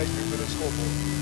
flag moving a scoreboard.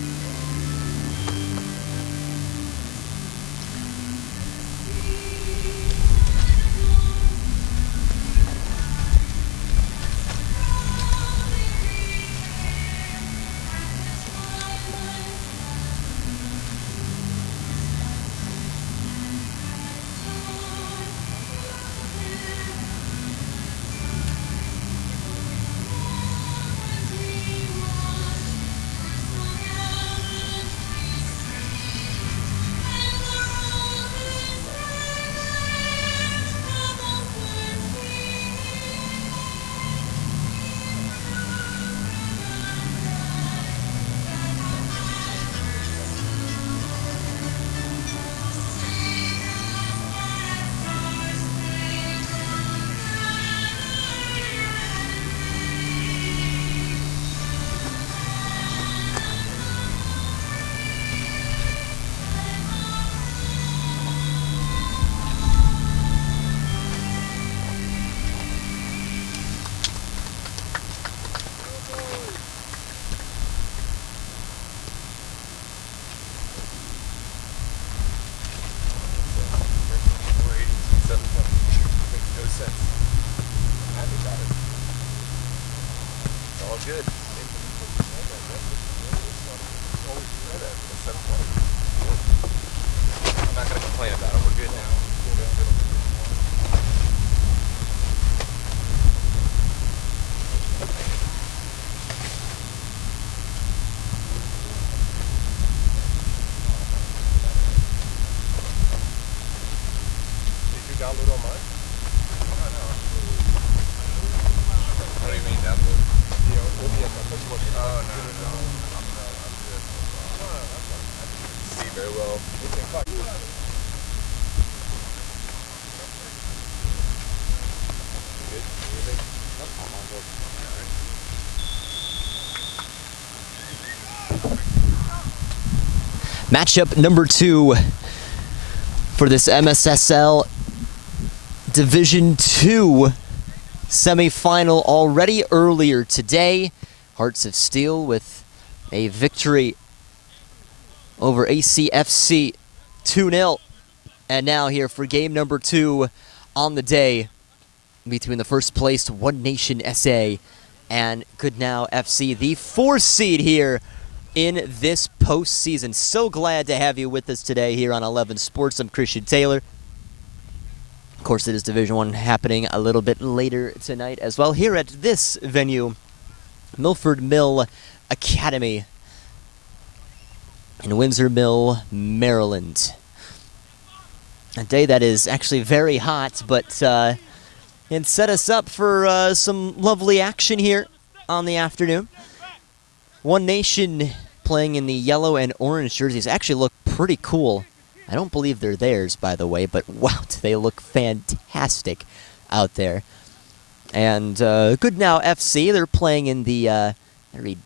Good. I'm not going to complain about it. We're good now. Did you download on mine? What do you mean download? Oh, no. I'm good. See very well. Matchup number 2 for this MSSL Division 2 semifinal already earlier today. Hearts of Steel with a victory over ACFC 2-0. And now here for game number 2 on the day between the first placed Onenation SA and Goodnow FC, the 4th seed here in this postseason. So glad to have you with us today here on 11 Sports. I'm Christian Taylor. Of course, it is Division 1 happening a little bit later tonight as well here at this venue, Milford Mill Academy in Windsor Mill, Maryland. A day that is actually very hot, but it set us up for some lovely action here on the afternoon. Onenation playing in the yellow and orange jerseys actually look pretty cool. I don't believe they're theirs, by the way, but wow, do they look fantastic out there. And Goodnow FC, they're playing in the very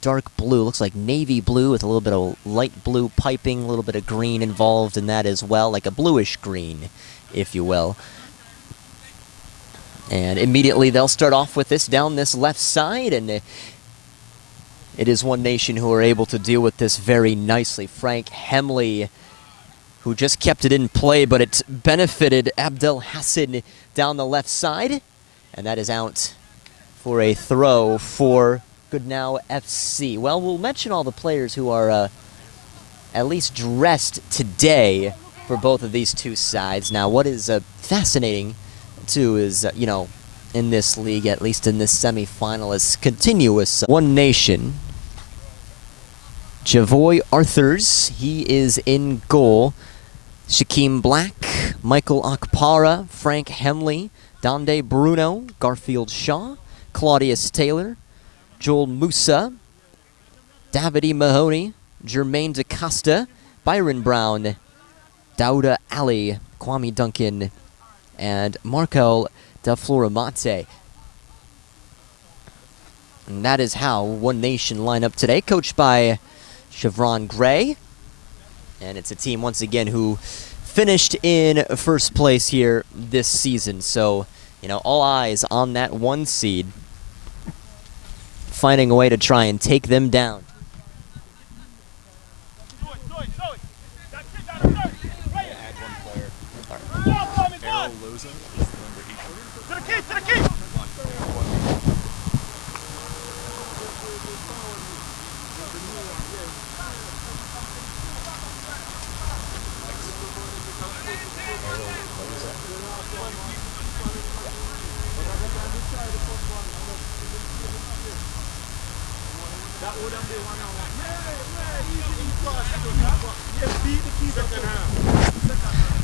dark blue, looks like navy blue with a little bit of light blue piping, a little bit of green involved in that as well, like a bluish green, if you will. And immediately they'll start off with this down this left side, and it is Onenation who are able to deal with this very nicely. Frank Hemley, who just kept it in play, but it benefited Abdel Hassan down the left side, and that is out for a throw for Goodnow FC. Well, we'll mention all the players who are at least dressed today for both of these two sides. Now, what is fascinating, too, is, you know, in this league, at least in this semifinal, is continuous Onenation. Javoy Arthurs, he is in goal. Shaquem Black, Michael Akpara, Frank Hemley, Donde Bruno, Garfield Shaw, Claudius Taylor, Joel Musa, Davide Mahoney, Jermaine DaCosta, Byron Brown, Dauda Ali, Kwame Duncan, and Marco Da Florimate. And that is how Onenation line up today, coached by Chevron Gray. And it's a team, once again, who finished in first place here this season. So, you know, all eyes on that 1 seed finding a way to try and take them down.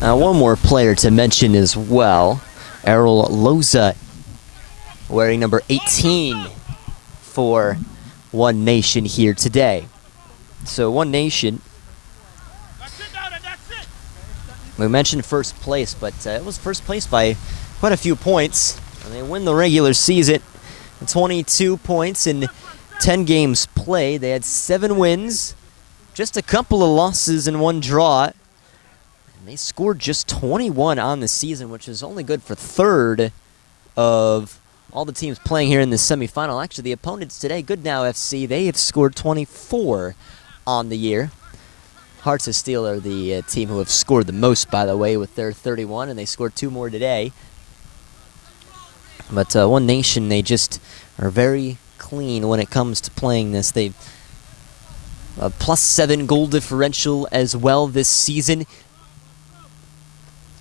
One more player to mention as well, Errol Loza, wearing number 18 for Onenation here today. So Onenation, we mentioned first place, but it was first place by quite a few points. And they win the regular season, 22 points in 10 games played. They had 7 wins, just a couple of losses and 1 draw. They scored just 21 on the season, which is only good for third of all the teams playing here in the semifinal. Actually, the opponents today, Goodnow FC, they have scored 24 on the year. Hearts of Steel are the team who have scored the most, by the way, with their 31, and they scored 2 more today. But Onenation, they just are very clean when it comes to playing this. They a +7 goal differential as well this season.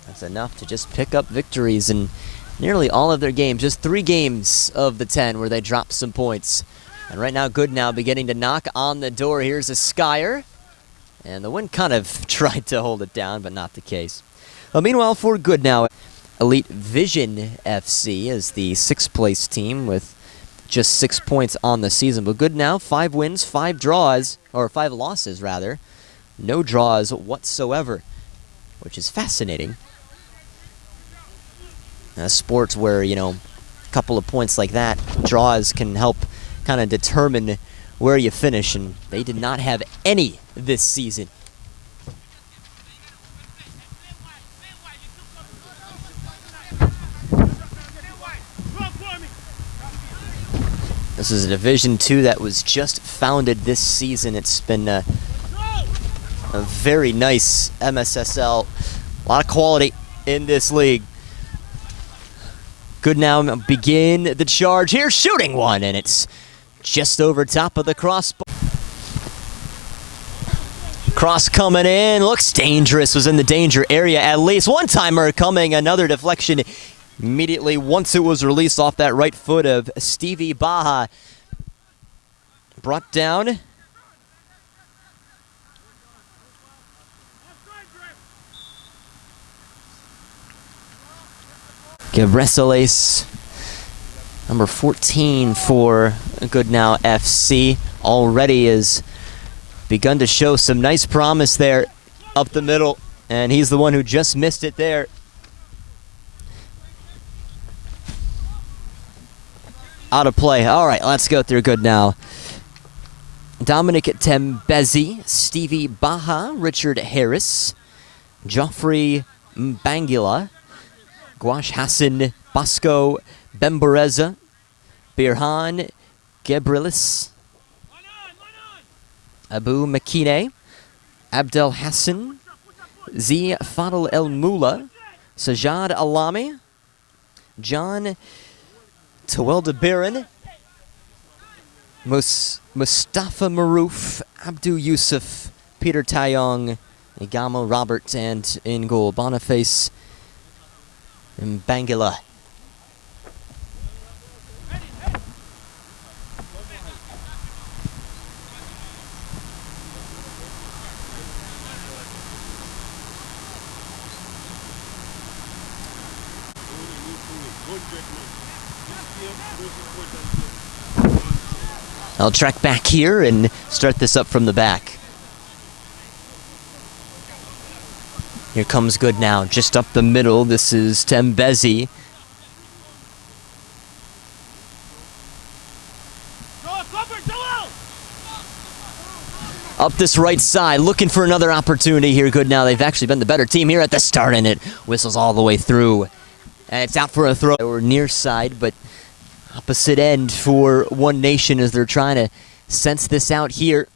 That's enough to just pick up victories in nearly all of their games. Just 3 games of the 10 where they dropped some points. And right now, Goodnow beginning to knock on the door. Here's a Skyer. And the wind kind of tried to hold it down, but not the case. Meanwhile, for Goodnow, Elite Vision FC is the 6th place team with just 6 points on the season. But Goodnow, 5 wins, 5 draws, or 5 losses rather. No draws whatsoever, which is fascinating. Sports where, you know, a couple of points like that, draws can help kind of determine where you finish, and they did not have any this season. This is a Division II that was just founded this season. It's been a very nice MSSL. A lot of quality in this league. Goodnow begin the charge here, shooting one, and it's just over top of the crossbar. Cross coming in, looks dangerous, was in the danger area at least. One-timer coming, another deflection immediately once it was released off that right foot of Stevie Baha. Brought down. Gebreseles, number 14 for Goodnow FC, already has begun to show some nice promise there up the middle, and he's the one who just missed it there. Out of play. All right, let's go through Goodnow. Dominic Tembezi, Stevie Baha, Richard Harris, Joffrey Mbangila, Gwash Hassan, Bosco Bembereza, Birhan Gebrilis, Abu Makine, Abdel Hassan, Z Fadl El Mula, Sajad Alami, John Tawelda Baron, Mustafa Maroof, Abdu Yusuf, Peter Tayong, Igamo Robert, and in goal, Boniface Mbangila. I'll track back here and start this up from the back. Here comes Goodnow, just up the middle. This is Tembezi. Up this right side, looking for another opportunity here. Goodnow, they've actually been the better team here at the start, and it whistles all the way through. And it's out for a throw. We're near side, but Opposite end for One Nation as they're trying to sense this out here.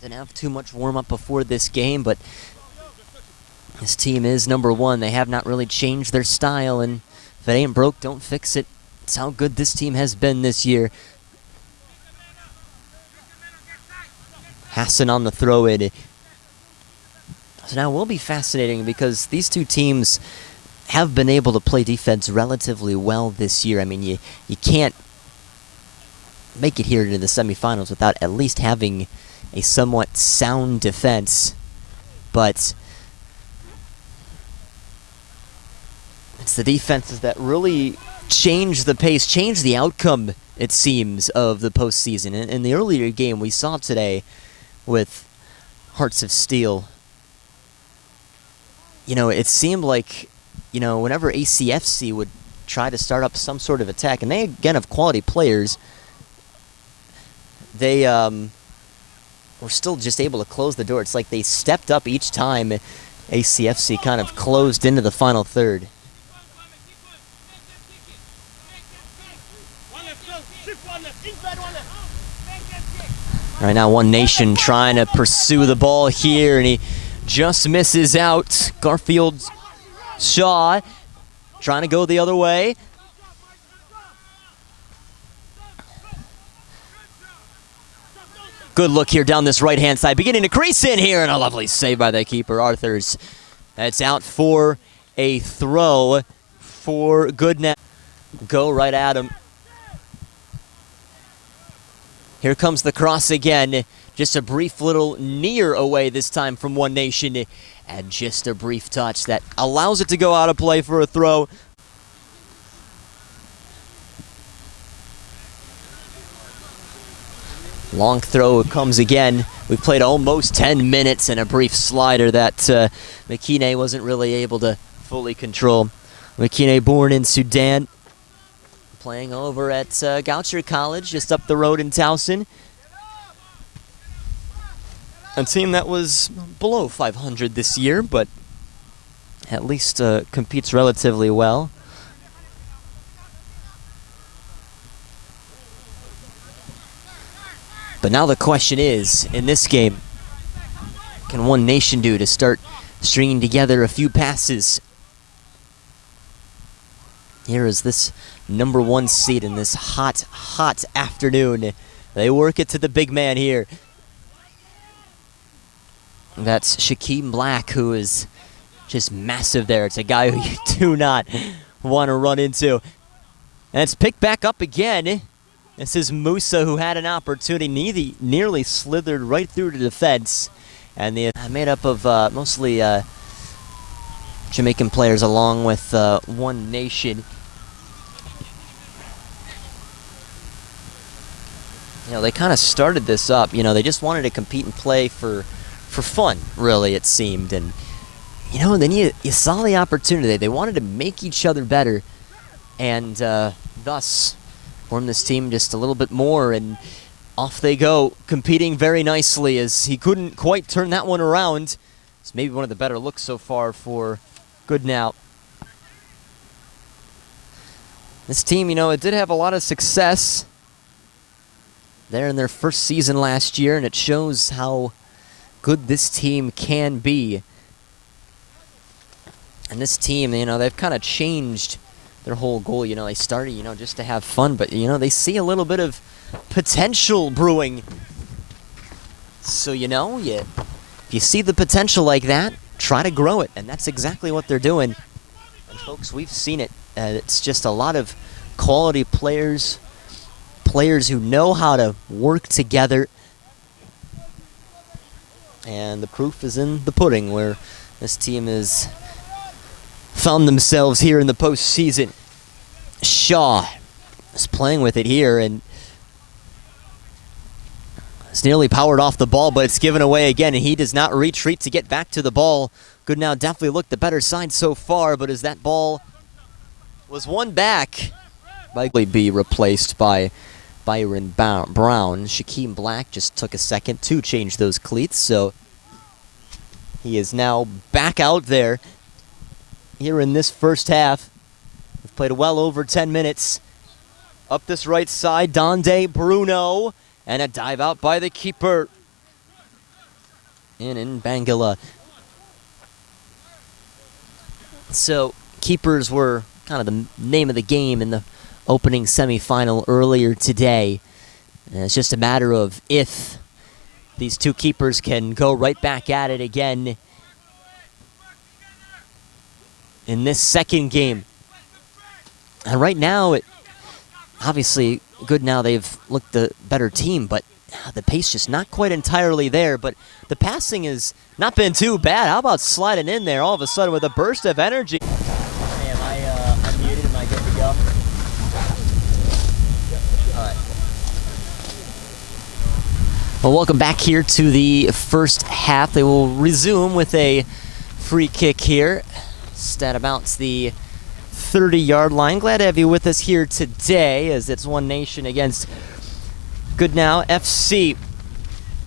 Didn't have too much warm-up before this game, but this team is number one. They have not really changed their style, and if it ain't broke, don't fix it. It's how good this team has been this year. Hassan on the throw-in. So now it will be fascinating because these two teams have been able to play defense relatively well this year. I mean, you can't make it here to the semifinals without at least having a somewhat sound defense. But it's the defenses that really change the pace, change the outcome, it seems, of the postseason. In the earlier game we saw today with Hearts of Steel, you know, it seemed like, you know, whenever ACFC would try to start up some sort of attack, and they again have quality players, they were still just able to close the door. It's like they stepped up each time ACFC kind of closed into the final third. Right now, One Nation trying to pursue the ball here, and he just misses out. Garfield Shaw trying to go the other way. Good look here down this right-hand side, beginning to crease in here, and a lovely save by the keeper, Arthurs. That's out for a throw for Goodnow. Go right at him. Here comes the cross again. Just a brief little near away this time from One Nation. And just a brief touch that allows it to go out of play for a throw. Long throw comes again. We've played almost 10 minutes and a brief slider that McKinney wasn't really able to fully control. McKinney, born in Sudan, playing over at Goucher College, just up the road in Towson. A team that was below 500 this year, but at least competes relatively well. But now the question is, in this game, can One Nation do to start stringing together a few passes? Here is this number one seed in this hot, hot afternoon. They work it to the big man here. That's Shaquem Black, who is just massive there. It's a guy who you do not want to run into. And it's picked back up again. This is Mssl, who had an opportunity, nearly slithered right through the defense. And the made up of mostly Jamaican players along with One Nation. You know, they kind of started this up. You know, they just wanted to compete and play for fun, really, it seemed. And, you know, then you saw the opportunity. They wanted to make each other better and thus form this team just a little bit more. And off they go, competing very nicely as he couldn't quite turn that one around. It's maybe one of the better looks so far for Goodnow. This team, you know, it did have a lot of success there in their first season last year, and it shows how good this team can be. And this team, you know, they've kind of changed their whole goal. You know, they started, you know, just to have fun, but, you know, they see a little bit of potential brewing. So, you know, if you see the potential like that, try to grow it, and that's exactly what they're doing. And folks, we've seen it. It's just a lot of quality players who know how to work together. And the proof is in the pudding, where this team has found themselves here in the postseason. Shaw is playing with it here, and it's nearly powered off the ball, but it's given away again, and he does not retreat to get back to the ball. Goodnow definitely looked the better side so far, but as that ball was won back, likely be replaced by Byron Brown. Shaquem Black just took a second to change those cleats, so he is now back out there here in this first half. We've played well over 10 minutes Up this right side, Donde Bruno. And a dive out by the keeper. In Bangala. So, keepers were kind of the name of the game in the opening semifinal earlier today. And it's just a matter of if these two keepers can go right back at it again in this second game. And right now, obviously, Goodnow, they've looked the better team, but the pace just not quite entirely there. But the passing has not been too bad. How about sliding in there all of a sudden with a burst of energy? Hey, am I unmuted? Am I good to go? All right. Well, welcome back here to the first half. They will resume with a free kick here. Stat about the 30-yard line. Glad to have you with us here today as it's Onenation against Goodnow FC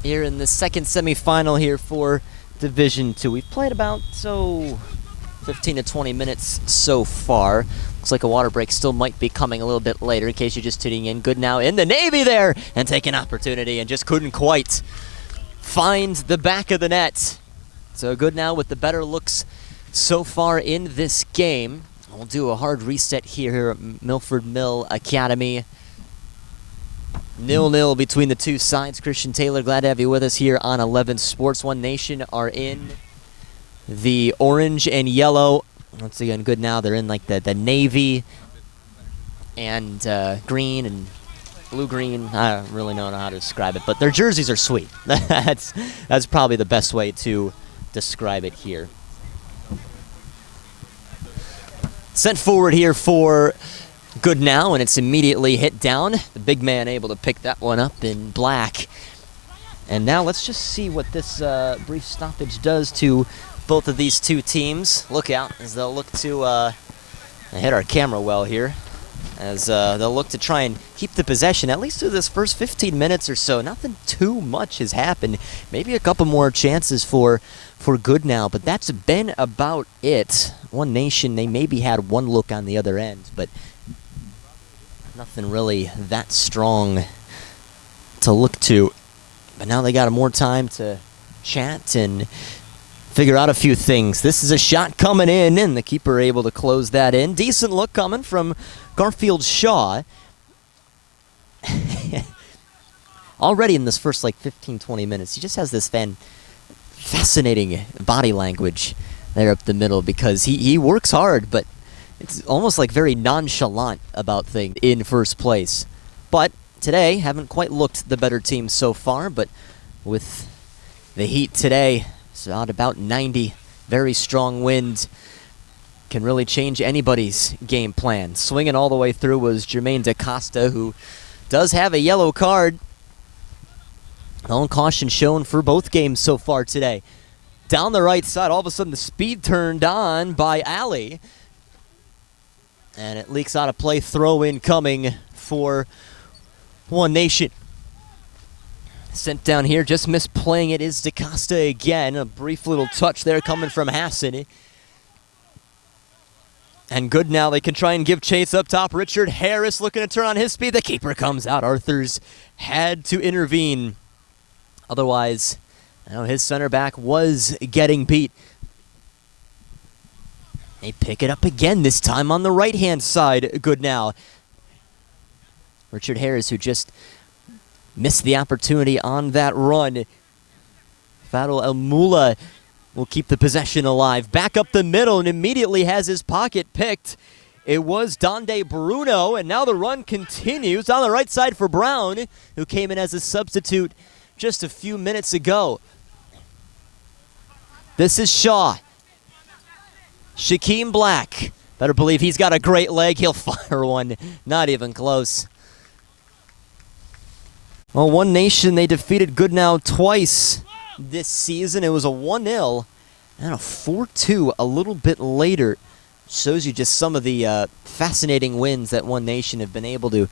here in the second semifinal here for Division 2. We've played about 15 to 20 minutes so far. Looks like a water break still might be coming a little bit later in case you're just tuning in. Goodnow in the Navy there and take an opportunity and just couldn't quite find the back of the net. So Goodnow with the better looks so far in this game. We'll do a hard reset here at Milford Mill Academy. 0-0 between the two sides. Christian Taylor, glad to have you with us here on 11 Sports. Onenation are in the orange and yellow. Once again, Goodnow, they're in like the navy and green and blue-green. I don't really know how to describe it, but their jerseys are sweet. That's probably the best way to describe it here. Sent forward here for Goodnow, and it's immediately hit down. The big man able to pick that one up in black. And now let's just see what this brief stoppage does to both of these two teams. Look out as they'll look to hit our camera well here. As they'll look to try and keep the possession, at least through this first 15 minutes or so. Nothing too much has happened. Maybe a couple more chances for Goodnow, but that's been about it. Onenation, they maybe had one look on the other end, but nothing really that strong to look to. But now they got more time to chat and figure out a few things. This is a shot coming in, and the keeper able to close that in. Decent look coming from Garfield Shaw. Already in this first 15-20 minutes, he just has this fascinating body language there up the middle because he works hard, but it's almost like very nonchalant about things in first place. But today, haven't quite looked the better team so far, but with the heat today, it's about 90, very strong wind, can really change anybody's game plan. Swinging all the way through was Jermaine DaCosta, who does have a yellow card. All caution shown for both games so far today. Down the right side, all of a sudden the speed turned on by Ali. And it leaks out of play, throw in coming for Onenation. Sent down here, just misplaying it is DaCosta again. A brief little touch there coming from Hassan. And Goodnow, they can try and give chase up top. Richard Harris looking to turn on his speed. The keeper comes out. Arthurs had to intervene. Otherwise, his center back was getting beat. They pick it up again, this time on the right-hand side. Goodnow. Richard Harris, who just missed the opportunity on that run. Fadel El Mula will keep the possession alive. Back up the middle and immediately has his pocket picked. It was Donde Bruno, and now the run continues on the right side for Brown, who came in as a substitute just a few minutes ago. This is Shaw. Shaquem Black. Better believe he's got a great leg. He'll fire one. Not even close. Well, Onenation, they defeated Goodnow twice this season. It was a 1-0 and a 4-2 a little bit later. Shows you just some of the fascinating wins that Onenation have been able to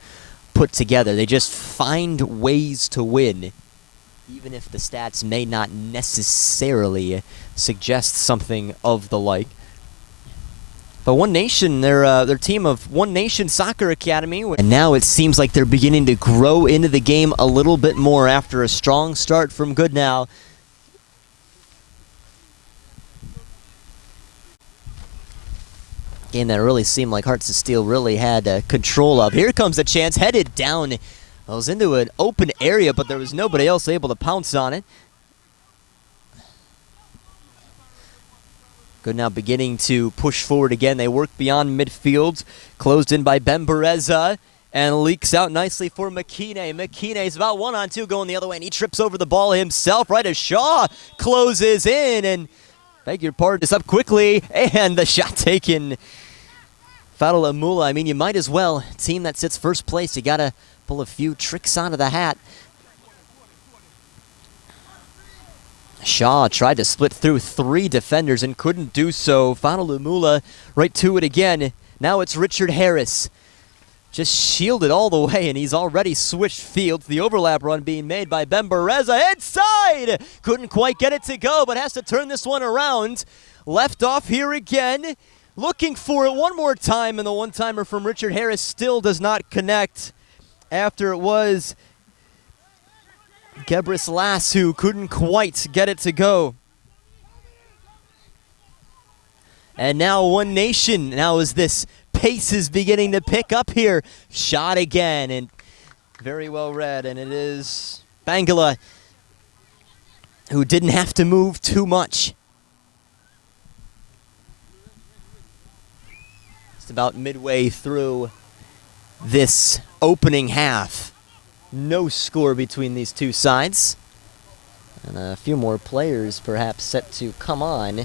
put together. They just find ways to win, even if the stats may not necessarily suggest something of the like. But Onenation, their team of Onenation Soccer Academy, and now it seems like they're beginning to grow into the game a little bit more after a strong start from Goodnow. Game that really seemed like Hearts of Steel really had control of. Here comes the chance, headed down. It was into an open area, but there was nobody else able to pounce on it. Goodnow beginning to push forward again. They work beyond midfield. Closed in by Ben Bereza. And leaks out nicely for McKinney. McKinney's about 1-on-2 going the other way, and he trips over the ball himself right as Shaw closes in. And beg your pardon, it's up quickly. And the shot taken. Fadil Amula, I mean, you might as well. Team that sits first place, you got to pull a few tricks out of the hat. Shaw tried to split through 3 defenders and couldn't do so. Fadil Amula right to it again. Now it's Richard Harris. Just shielded all the way, and he's already switched fields. The overlap run being made by Ben Bereza. Inside! Couldn't quite get it to go, but has to turn this one around. Left off here again. Looking for it one more time, and the one-timer from Richard Harris still does not connect after it was Gebris Lass who couldn't quite get it to go. And now Onenation, now as this pace is beginning to pick up here. Shot again, and very well read, and it is Bangala who didn't have to move too much. Just about midway through this opening half. No score between these two sides. And a few more players perhaps set to come on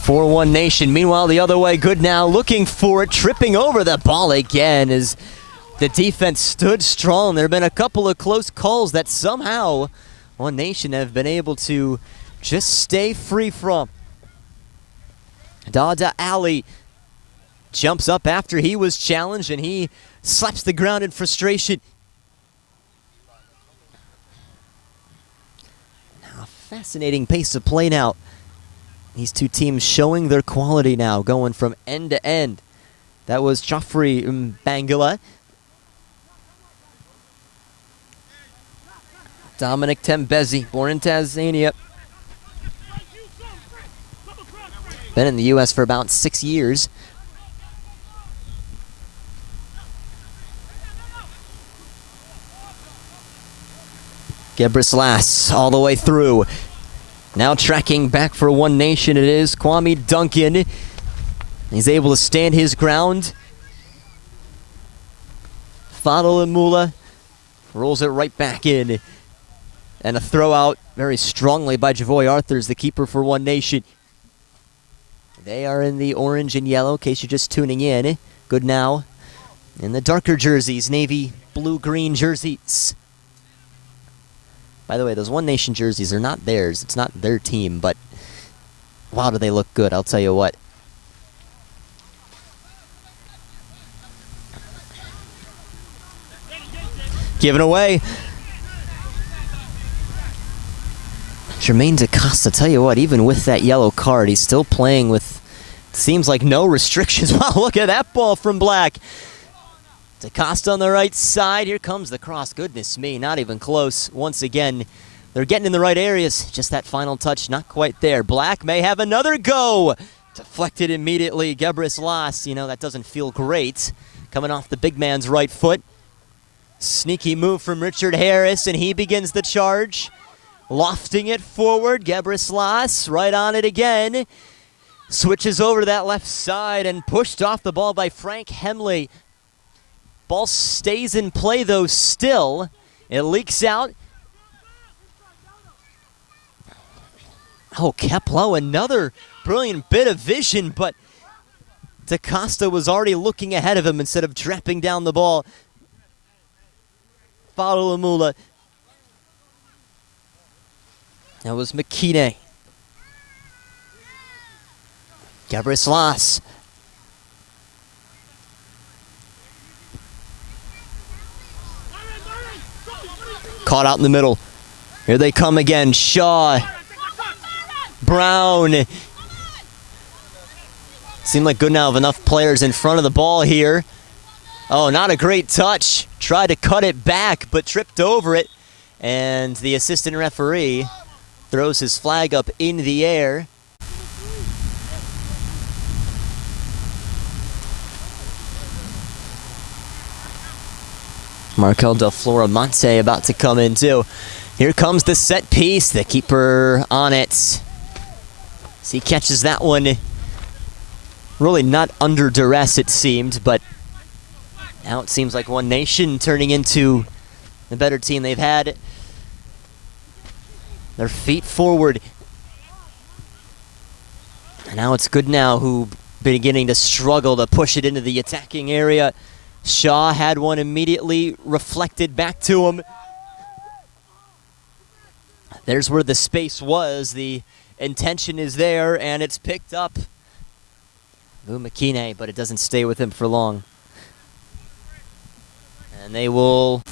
for Onenation. Meanwhile, the other way, Goodnow looking for it, tripping over the ball again as the defense stood strong. There have been a couple of close calls that somehow Onenation have been able to just stay free from. Dada Ali jumps up after he was challenged, and he slaps the ground in frustration. Now, fascinating pace of play now. These two teams showing their quality now, going from end to end. That was Chafri Bangala. Dominic Tembezi, born in Tanzania. Been in the U.S. for about 6 years. Gebris Lass all the way through. Now tracking back for Onenation, it is Kwame Duncan. He's able to stand his ground. Fadil Amula rolls it right back in. And a throw out very strongly by Javoy Arthurs, the keeper for Onenation. They are in the orange and yellow, in case you're just tuning in. Goodnow in the darker jerseys, navy blue-green jerseys. By the way, those Onenation jerseys are not theirs. It's not their team, but wow, do they look good, I'll tell you what. Given away. Jermaine DaCosta, tell you what, even with that yellow card, he's still playing with, seems like, no restrictions. Wow, look at that ball from Black. DaCosta on the right side. Here comes the cross. Goodness me, not even close. Once again, they're getting in the right areas. Just that final touch, not quite there. Black may have another go. Deflected immediately. Gebris Lass, you know, that doesn't feel great. Coming off the big man's right foot. Sneaky move from Richard Harris, and he begins the charge. Lofting it forward. Gebris Lass right on it again. Switches over to that left side and pushed off the ball by Frank Hemley. Ball stays in play, though, still. It leaks out. Oh, Keplo, another brilliant bit of vision, but DaCosta was already looking ahead of him instead of trapping down the ball. Fadil Amula. That was McKinney. Gebris Lass. Caught out in the middle. Here they come again. Shaw. Brown. Seemed like Goodnow have enough players in front of the ball here. Oh, not a great touch. Tried to cut it back, but tripped over it. And the assistant referee throws his flag up in the air. Markel Del Floramonte about to come in too. Here comes the set piece, the keeper on it. As he catches that one, really not under duress it seemed, but now it seems like Onenation turning into the better team they've had. Their feet forward. And now it's Goodnow who beginning to struggle to push it into the attacking area. Shaw had one immediately reflected back to him. There's where the space was. The intention is there, and it's picked up. Makine, but it doesn't stay with him for long. And they will...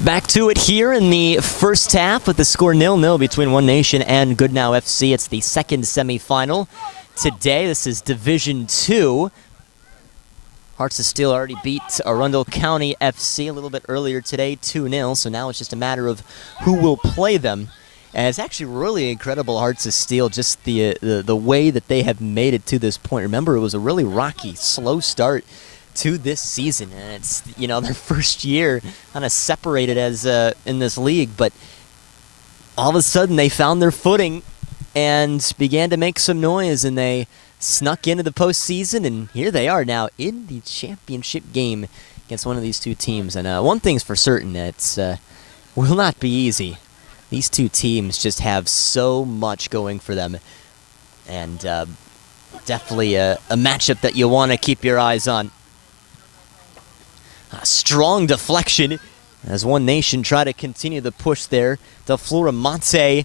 Back to it here in the first half with the score 0-0 between Onenation and Goodnow FC. It's the second semifinal today. This is Division 2. Hearts of Steel already beat Arundel County FC a little bit earlier today, 2-0. So now it's just a matter of who will play them. And it's actually really incredible, Hearts of Steel, just the way that they have made it to this point. Remember, it was a really rocky, slow start to this season, and it's, you know, their first year kind of separated as in this league, but all of a sudden they found their footing and began to make some noise, and they snuck into the postseason, and here they are now in the championship game against one of these two teams. And one thing's for certain, it's will not be easy. These two teams just have so much going for them, and definitely a matchup that you want to keep your eyes on. A strong deflection as Onenation try to continue the push there. Del Floramonte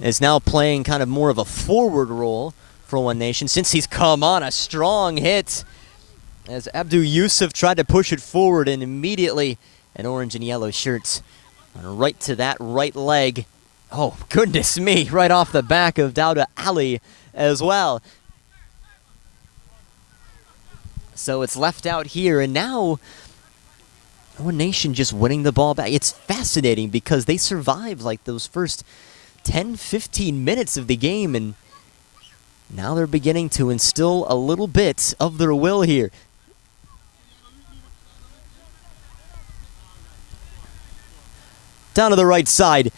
is now playing kind of more of a forward role for Onenation since he's come on. A strong hit as Abdul Yusuf tried to push it forward, and immediately an orange and yellow shirt right to that right leg. Oh, goodness me, right off the back of Dawda Ali as well. So it's left out here, and now Onenation just winning the ball back. It's fascinating because they survived like those first 10-15 minutes of the game, and now they're beginning to instill a little bit of their will here. Down to the right side.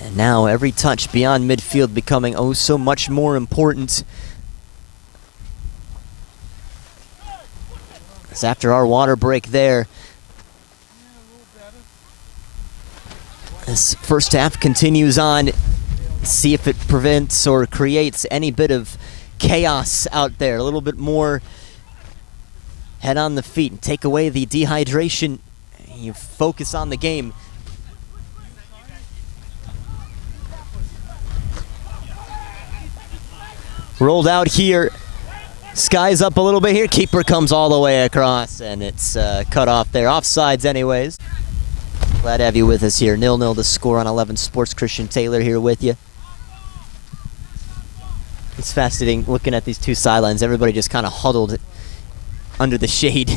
And now every touch beyond midfield becoming oh so much more important. As after our water break there, this first half continues on. See if it prevents or creates any bit of chaos out there. A little bit more head on the feet and take away the dehydration. You focus on the game. Rolled out here. Sky's up a little bit here. Keeper comes all the way across, and it's cut off there. Offsides anyways. Glad to have you with us here. 0-0 the score on 11 Sports. Christian Taylor here with you. It's fascinating looking at these two sidelines. Everybody just kind of huddled under the shade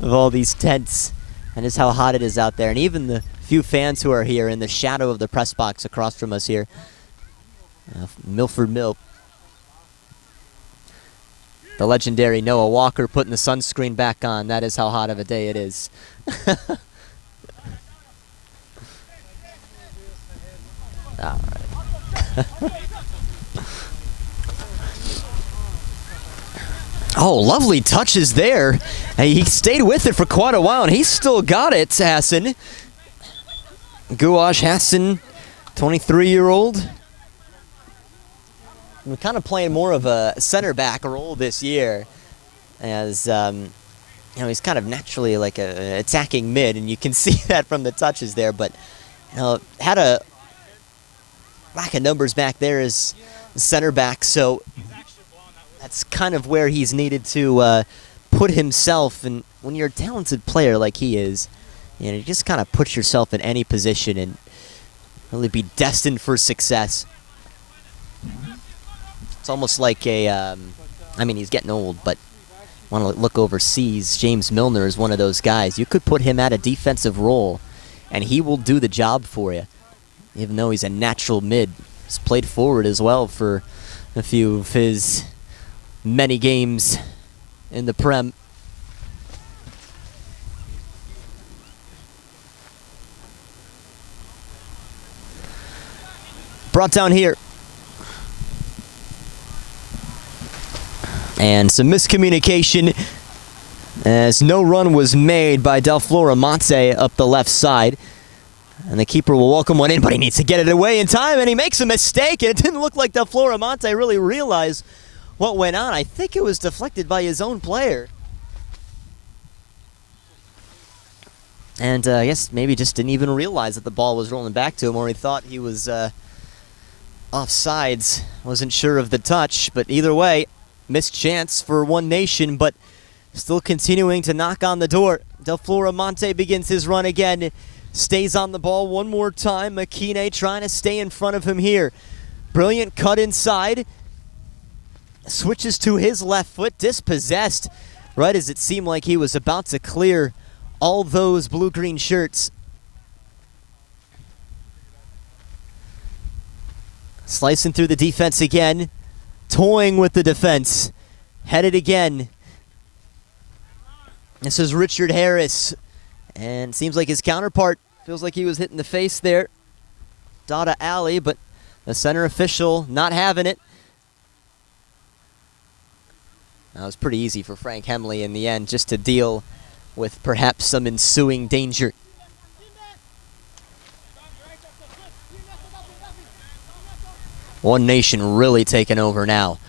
of all these tents. And just how hot it is out there. And even the few fans who are here in the shadow of the press box across from us here. Milford Mill. The legendary Noah Walker putting the sunscreen back on. That is how hot of a day it is. All right. Oh, lovely touches there. He stayed with it for quite a while, and he's still got it, Hassan. Gouache Hassan, 23-year-old. We're kind of playing more of a center back role this year, as you know, he's kind of naturally like a attacking mid, and you can see that from the touches there. But you know, had a lack of numbers back there as center back, so that's kind of where he's needed to put himself. And when you're a talented player like he is, you know, you just kind of put yourself in any position and really be destined for success. It's almost like a, I mean, he's getting old, but want to look overseas. James Milner is one of those guys. You could put him at a defensive role, and he will do the job for you, even though he's a natural mid. He's played forward as well for a few of his many games in the Prem. Brought down here. And some miscommunication as no run was made by Del Floramonte up the left side. And the keeper will welcome one in, but he needs to get it away in time, and he makes a mistake, and it didn't look like Del Floramonte really realized what went on. I think it was deflected by his own player. And I guess maybe just didn't even realize that the ball was rolling back to him, or he thought he was offsides. Wasn't sure of the touch, but either way, missed chance for One Nation, but still continuing to knock on the door. Del Floramonte begins his run again. Stays on the ball one more time. Makine trying to stay in front of him here. Brilliant cut inside. Switches to his left foot. Dispossessed right as it seemed like he was about to clear all those blue-green shirts. Slicing through the defense again. Toying with the defense. Headed again. This is Richard Harris. And seems like his counterpart feels like he was hit in the face there. Dada Ali, but the center official not having it. That was pretty easy for Frank Hemley in the end, just to deal with perhaps some ensuing danger. One Nation really taking over now.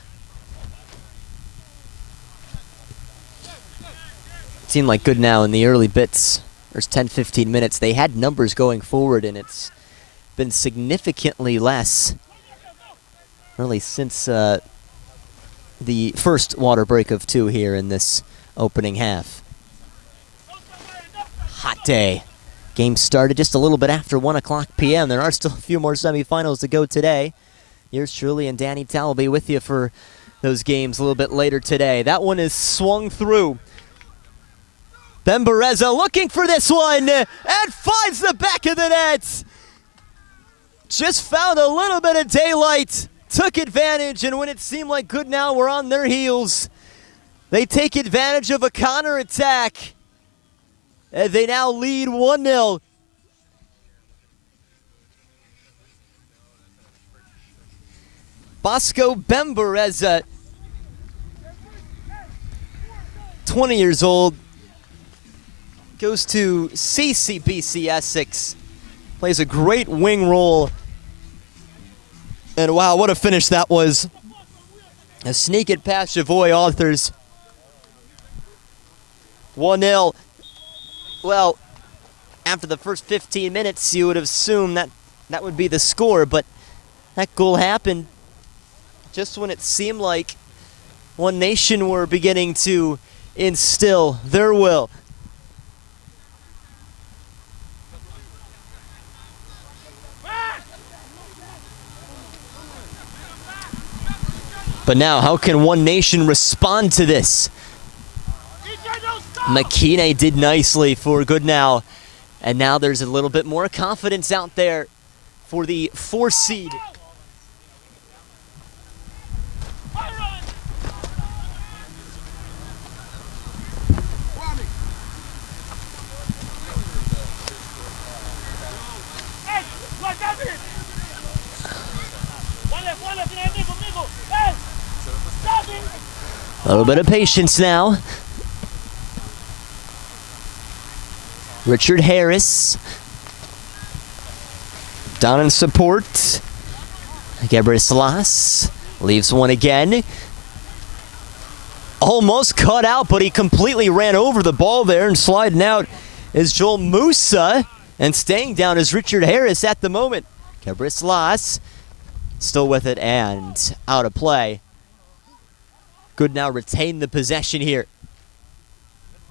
Seemed like Goodnow in the early bits. There's 10-15 minutes. They had numbers going forward, and it's been significantly less really since the first water break of 2 here in this opening half. Hot day. Game started just a little bit after 1 o'clock p.m. There are still a few more semifinals to go today. Yours truly and Danny Tal will be with you for those games a little bit later today. That one is swung through. Bembereza looking for this one and finds the back of the net. Just found a little bit of daylight, took advantage, and when it seemed like Goodnow were on their heels, they take advantage of a counterattack. And they now lead 1-0. Bosco Bembereza, 20 years old, goes to CCBC Essex, plays a great wing role, and wow, what a finish that was. A sneak it past Chavoy Authors. 1-0. Well, after the first 15 minutes, you would have assumed that that would be the score, but that goal happened just when it seemed like One Nation were beginning to instill their will. But now, how can One Nation respond to this? Makine did nicely for Goodnow, and now there's a little bit more confidence out there for the 4 seed. A little bit of patience now. Richard Harris. Down in support. Gebrislas leaves one again. Almost cut out, but he completely ran over the ball there, and sliding out is Joel Mssl, and staying down is Richard Harris at the moment. Gebrislas still with it and out of play. Goodnow retain the possession here.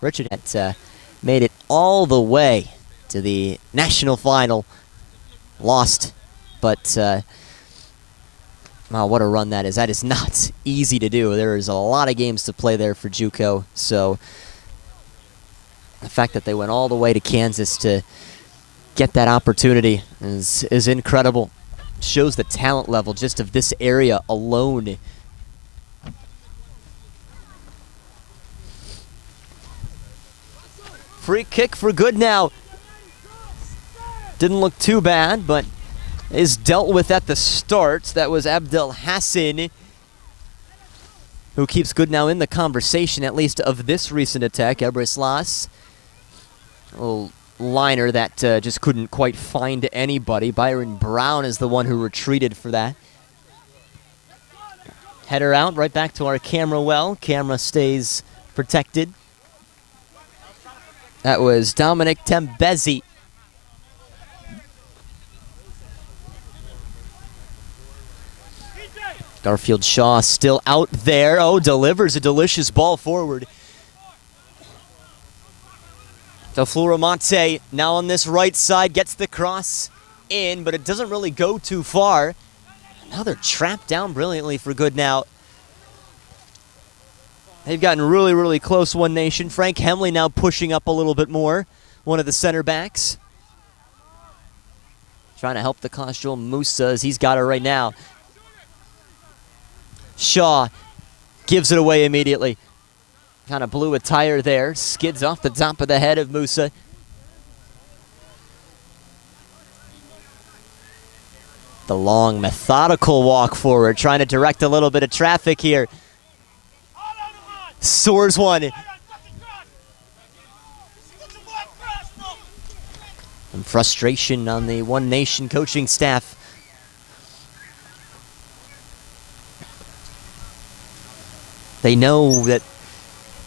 Richard had made it all the way to the national final. Lost, but wow, what a run that is. That is not easy to do. There is a lot of games to play there for JUCO, so the fact that they went all the way to Kansas to get that opportunity is incredible. Shows the talent level just of this area alone. Free kick for Goodnow. Didn't look too bad, but is dealt with at the start. That was Abdel Hassan, who keeps Goodnow in the conversation, at least of this recent attack. Gebrislas, a little liner that just couldn't quite find anybody. Byron Brown is the one who retreated for that. Header out, right back to our camera well. Camera stays protected. That was Dominic Tembezi. Garfield Shaw still out there. Oh, delivers a delicious ball forward. Florimonte now on this right side, gets the cross in, but it doesn't really go too far. Now they're trapped down brilliantly for Goodnow. They've gotten really, really close, Onenation. Frank Hemley now pushing up a little bit more, one of the center backs. Trying to help the cause Joel Mssl as he's got it right now. Shaw gives it away immediately. Kind of blew a tire there. Skids off the top of the head of Mssl. The long, methodical walk forward, trying to direct a little bit of traffic here. Soars one. And frustration on the Onenation coaching staff. They know that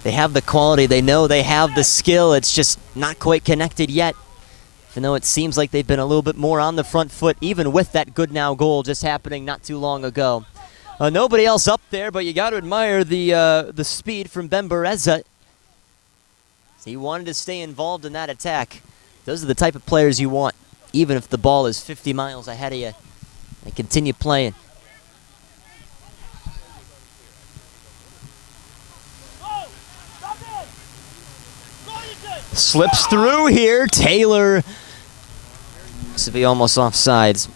they have the quality, they know they have the skill, it's just not quite connected yet. Even though it seems like they've been a little bit more on the front foot, even with that Goodnow goal just happening not too long ago. Nobody else up there, but you got to admire the speed from Ben Bereza. He wanted to stay involved in that attack. Those are the type of players you want, even if the ball is 50 miles ahead of you. And continue playing. Slips through here. Taylor. This will be almost offsides.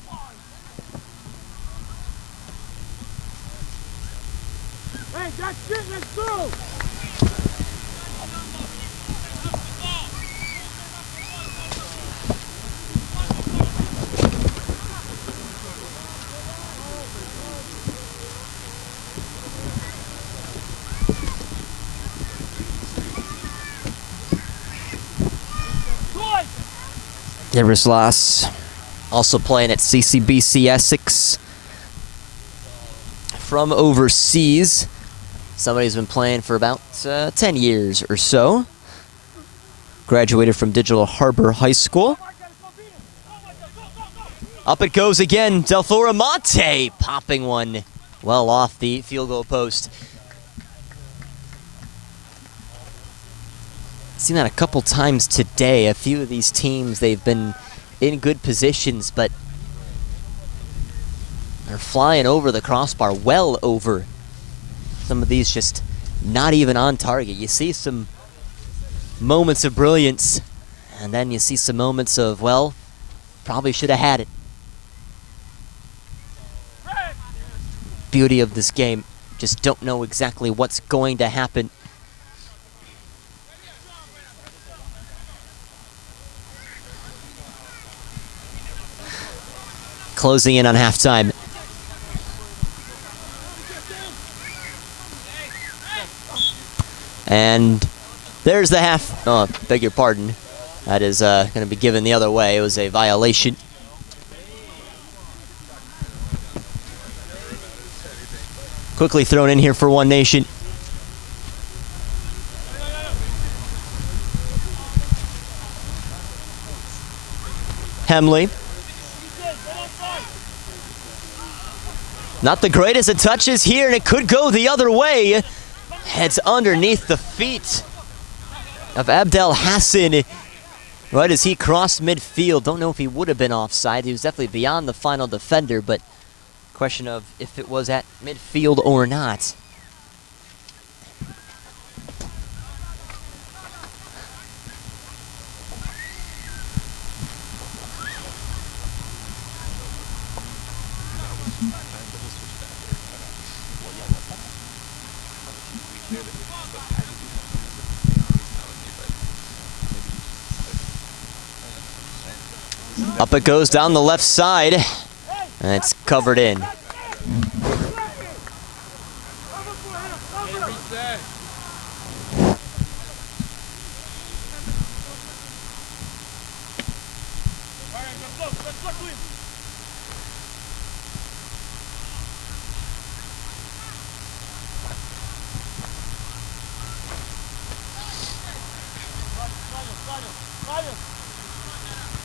Hey, that's it, let's go! Gebrislas also playing at CCBC Essex from overseas. Somebody's been playing for about 10 years or so. Graduated from Digital Harbor High School. Up it goes again. Del Florimonte popping one well off the field goal post. Seen that a couple times today. A few of these teams, they've been in good positions, but they're flying over the crossbar, well over. Some of these just not even on target. You see some moments of brilliance, and then you see some moments of, well, probably should have had it. Beauty of this game, just don't know exactly what's going to happen. Closing in on halftime. And there's the half. Oh, beg your pardon. That is going to be given the other way. It was a violation. Quickly thrown in here for One Nation. Hemley. Not the greatest of touches here, and it could go the other way. Heads underneath the feet of Abdel Hassan right as he crossed midfield. Don't know if he would have been offside. He was definitely beyond the final defender, but question of if it was at midfield or not. Up it goes down the left side, and it's covered in.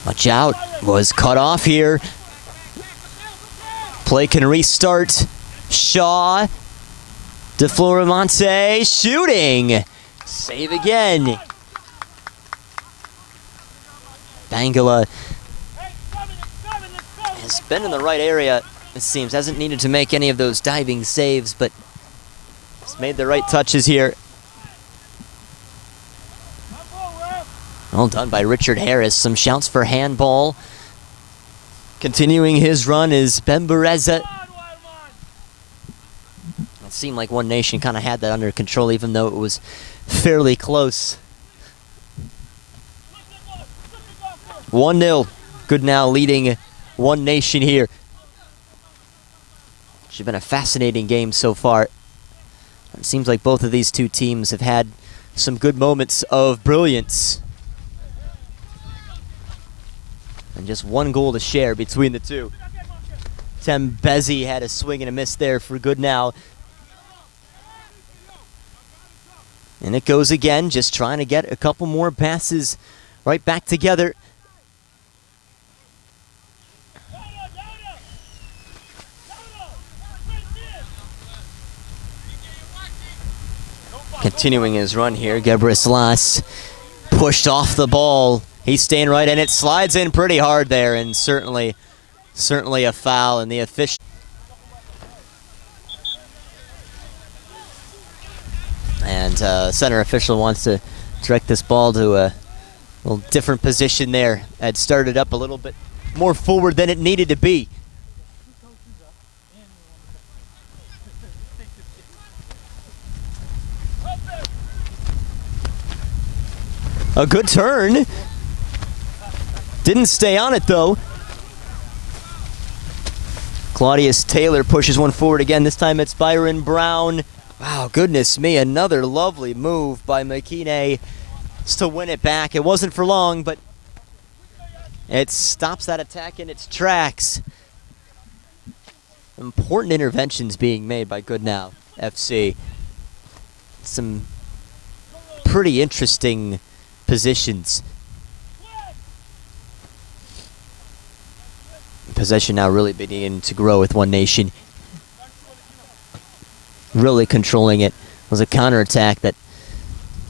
Watch out, was cut off here. Play can restart. Shaw, De Florimonte shooting. Save again. Bangala has been in the right area, it seems. Hasn't needed to make any of those diving saves, but has made the right touches here. Well done by Richard Harris. Some shouts for handball. Continuing his run is Bembereza. It seemed like One Nation kind of had that under control, even though it was fairly close. 1-0. Goodnow leading One Nation here. It's been a fascinating game so far. It seems like both of these two teams have had some good moments of brilliance. And just one goal to share between the two. Tembezi had a swing and a miss there for Goodnow. And it goes again, just trying to get a couple more passes right back together. Continuing his run here, Gebrislas pushed off the ball. He's staying right, and it slides in pretty hard there, and certainly a foul. And the official. And center official wants to direct this ball to a little different position there. Had started up a little bit more forward than it needed to be. A good turn. Didn't stay on it, though. Claudius Taylor pushes one forward again. This time it's Byron Brown. Wow, goodness me, another lovely move by McKinney to win it back. It wasn't for long, but it stops that attack in its tracks. Important interventions being made by Goodnow FC. Some pretty interesting positions. Possession now really beginning to grow with One Nation. Really controlling it. It was a counterattack that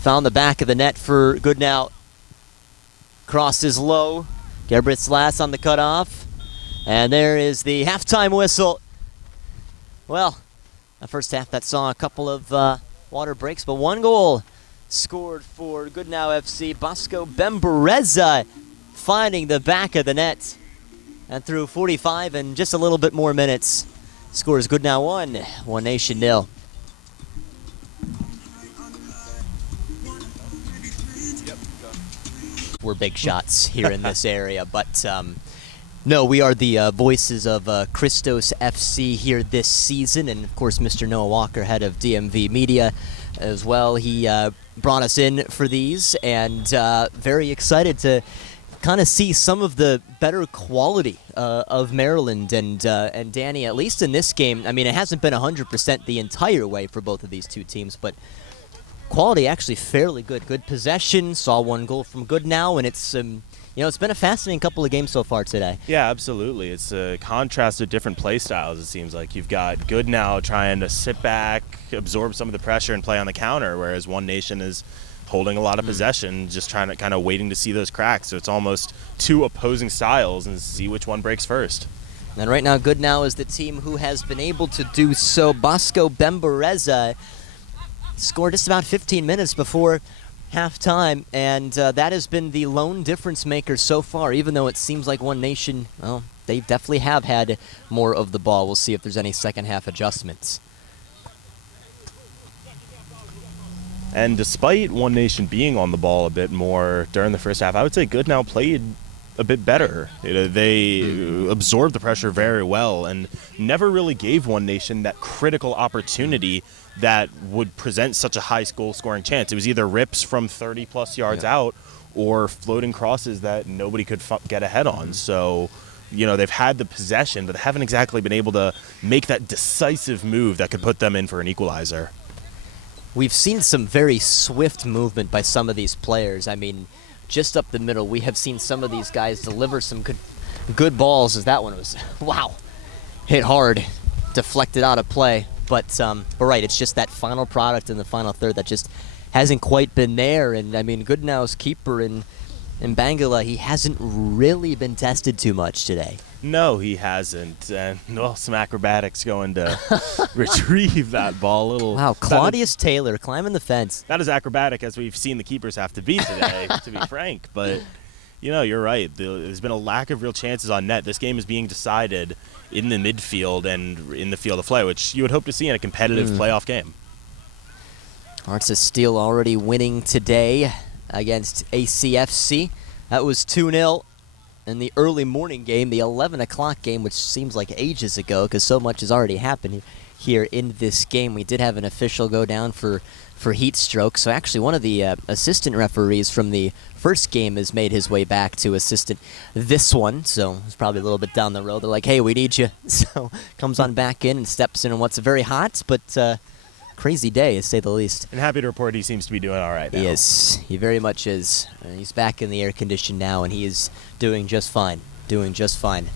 found the back of the net for Goodnow. Crosses low. Gebrislas on the cutoff. And there is the halftime whistle. Well, the first half that saw a couple of water breaks, but one goal scored for Goodnow FC. Bosco Bembereza finding the back of the net. And through 45 and just a little bit more minutes, scores Goodnow 1, One Nation 0. We're big shots here in this area, but no, we are the voices of Christos FC here this season, and of course Mr. Noah Walker, head of DMV Media as well. He brought us in for these, and very excited to kind of see some of the better quality of Maryland and Danny, at least in this game. I mean, it hasn't been 100% the entire way for both of these two teams, but quality actually fairly good. Good possession, saw one goal from Goodnow, and it's it's been a fascinating couple of games so far today. Yeah, absolutely. It's a contrast of different play styles, it seems like. You've got Goodnow trying to sit back, absorb some of the pressure, and play on the counter, whereas Onenation is holding a lot of possession, just trying to kind of waiting to see those cracks. So it's almost two opposing styles and see which one breaks first. And right now, Goodnow is the team who has been able to do so. Bosco Bembareza scored just about 15 minutes before halftime, and that has been the lone difference maker so far, even though it seems like Onenation, well, they definitely have had more of the ball. We'll see if there's any second half adjustments. And despite Onenation being on the ball a bit more during the first half, I would say Goodnow played a bit better. They absorbed the pressure very well and never really gave Onenation that critical opportunity that would present such a high goal-scoring chance. It was either rips from 30-plus yards out or floating crosses that nobody could get ahead on. So, they've had the possession, but they haven't exactly been able to make that decisive move that could put them in for an equalizer. We've seen some very swift movement by some of these players. I mean, just up the middle, we have seen some of these guys deliver some good balls, as that one was, wow, hit hard, deflected out of play. But right, it's just that final product in the final third that just hasn't quite been there. And I mean, Goodnow's keeper in Bangala, he hasn't really been tested too much today. No, he hasn't. And some acrobatics going to retrieve that ball. Wow, Claudius Taylor climbing the fence. Not as acrobatic as we've seen the keepers have to be today, to be frank. But, you're right. There's been a lack of real chances on net. This game is being decided in the midfield and in the field of play, which you would hope to see in a competitive playoff game. Hearts of Steel already winning today against ACFC. That was 2-0 in the early morning game, the 11 o'clock game, which seems like ages ago because so much has already happened here in this game. We did have an official go down for heat stroke. So actually one of the assistant referees from the first game has made his way back to assistant this one. So it's probably a little bit down the road. They're like, hey, we need you. So comes on back in and steps in what's a very hot but crazy day, to say the least. And happy to report he seems to be doing all right now. He is. He very much is. He's back in the air condition now, and he is doing just fine. Doing just fine.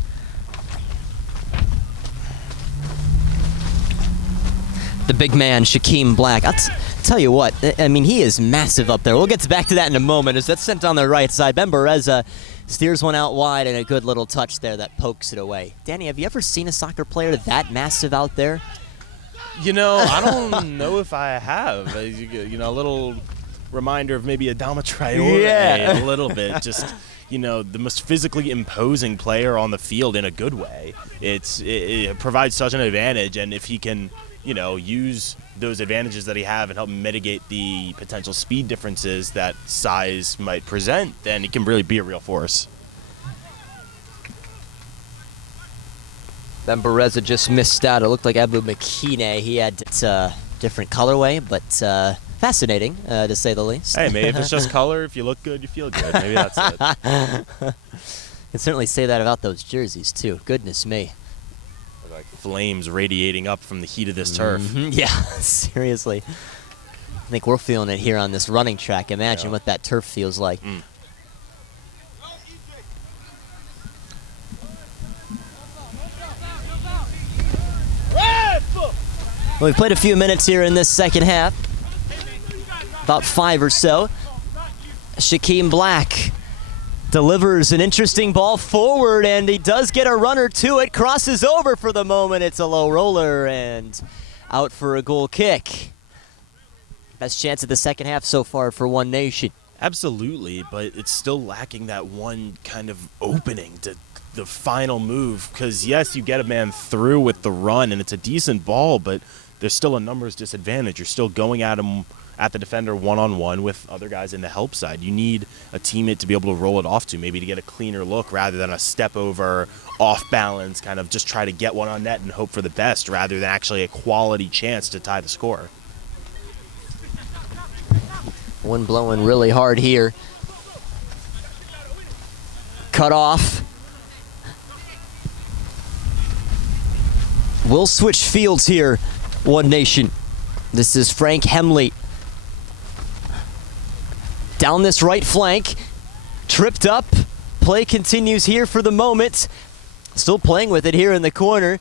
The big man, Shaquem Black. I'll tell you what, I mean, he is massive up there. We'll get back to that in a moment as that's sent on the right side. Bembareza steers one out wide and a good little touch there that pokes it away. Danny, have you ever seen a soccer player that massive out there? I don't know if I have. A little reminder of maybe Adama Traore a little bit. Just, the most physically imposing player on the field in a good way. It provides such an advantage, and if he can, use those advantages that he have and help mitigate the potential speed differences that size might present, then he can really be a real force. Bembareza just missed out. It looked like Abu Makine. He had different colorway, but fascinating, to say the least. Hey, maybe if it's just color, if you look good, you feel good. Maybe that's it. You can certainly say that about those jerseys, too. Goodness me. Like flames radiating up from the heat of this turf. Yeah, seriously. I think we're feeling it here on this running track. Imagine what that turf feels like. Well, we've played a few minutes here in this second half. About 5 or so. Shaquem Black delivers an interesting ball forward, and he does get a runner to it. Crosses over for the moment. It's a low roller and out for a goal kick. Best chance of the second half so far for Onenation. Absolutely, but it's still lacking that one kind of opening to the final move. Because, yes, you get a man through with the run, and it's a decent ball, but there's still a numbers disadvantage. You're still going at him, at the defender one-on-one with other guys in the help side. You need a teammate to be able to roll it off to, maybe to get a cleaner look rather than a step over, off balance, kind of just try to get one on net and hope for the best rather than actually a quality chance to tie the score. One blowing really hard here. cut off. We'll switch fields here, One Nation. This is Frank Hemley. Down this right flank, tripped up. Play continues here for the moment. Still playing with it here in the corner.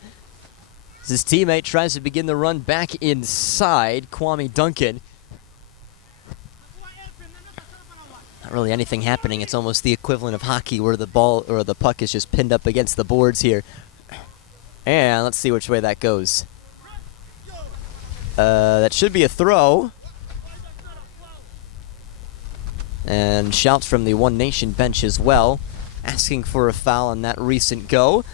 As his teammate tries to begin the run back inside, Kwame Duncan. Not really anything happening. It's almost the equivalent of hockey where the ball or the puck is just pinned up against the boards here. And let's see which way that goes. That should be a throw. And shouts from the One Nation bench as well, asking for a foul on that recent go.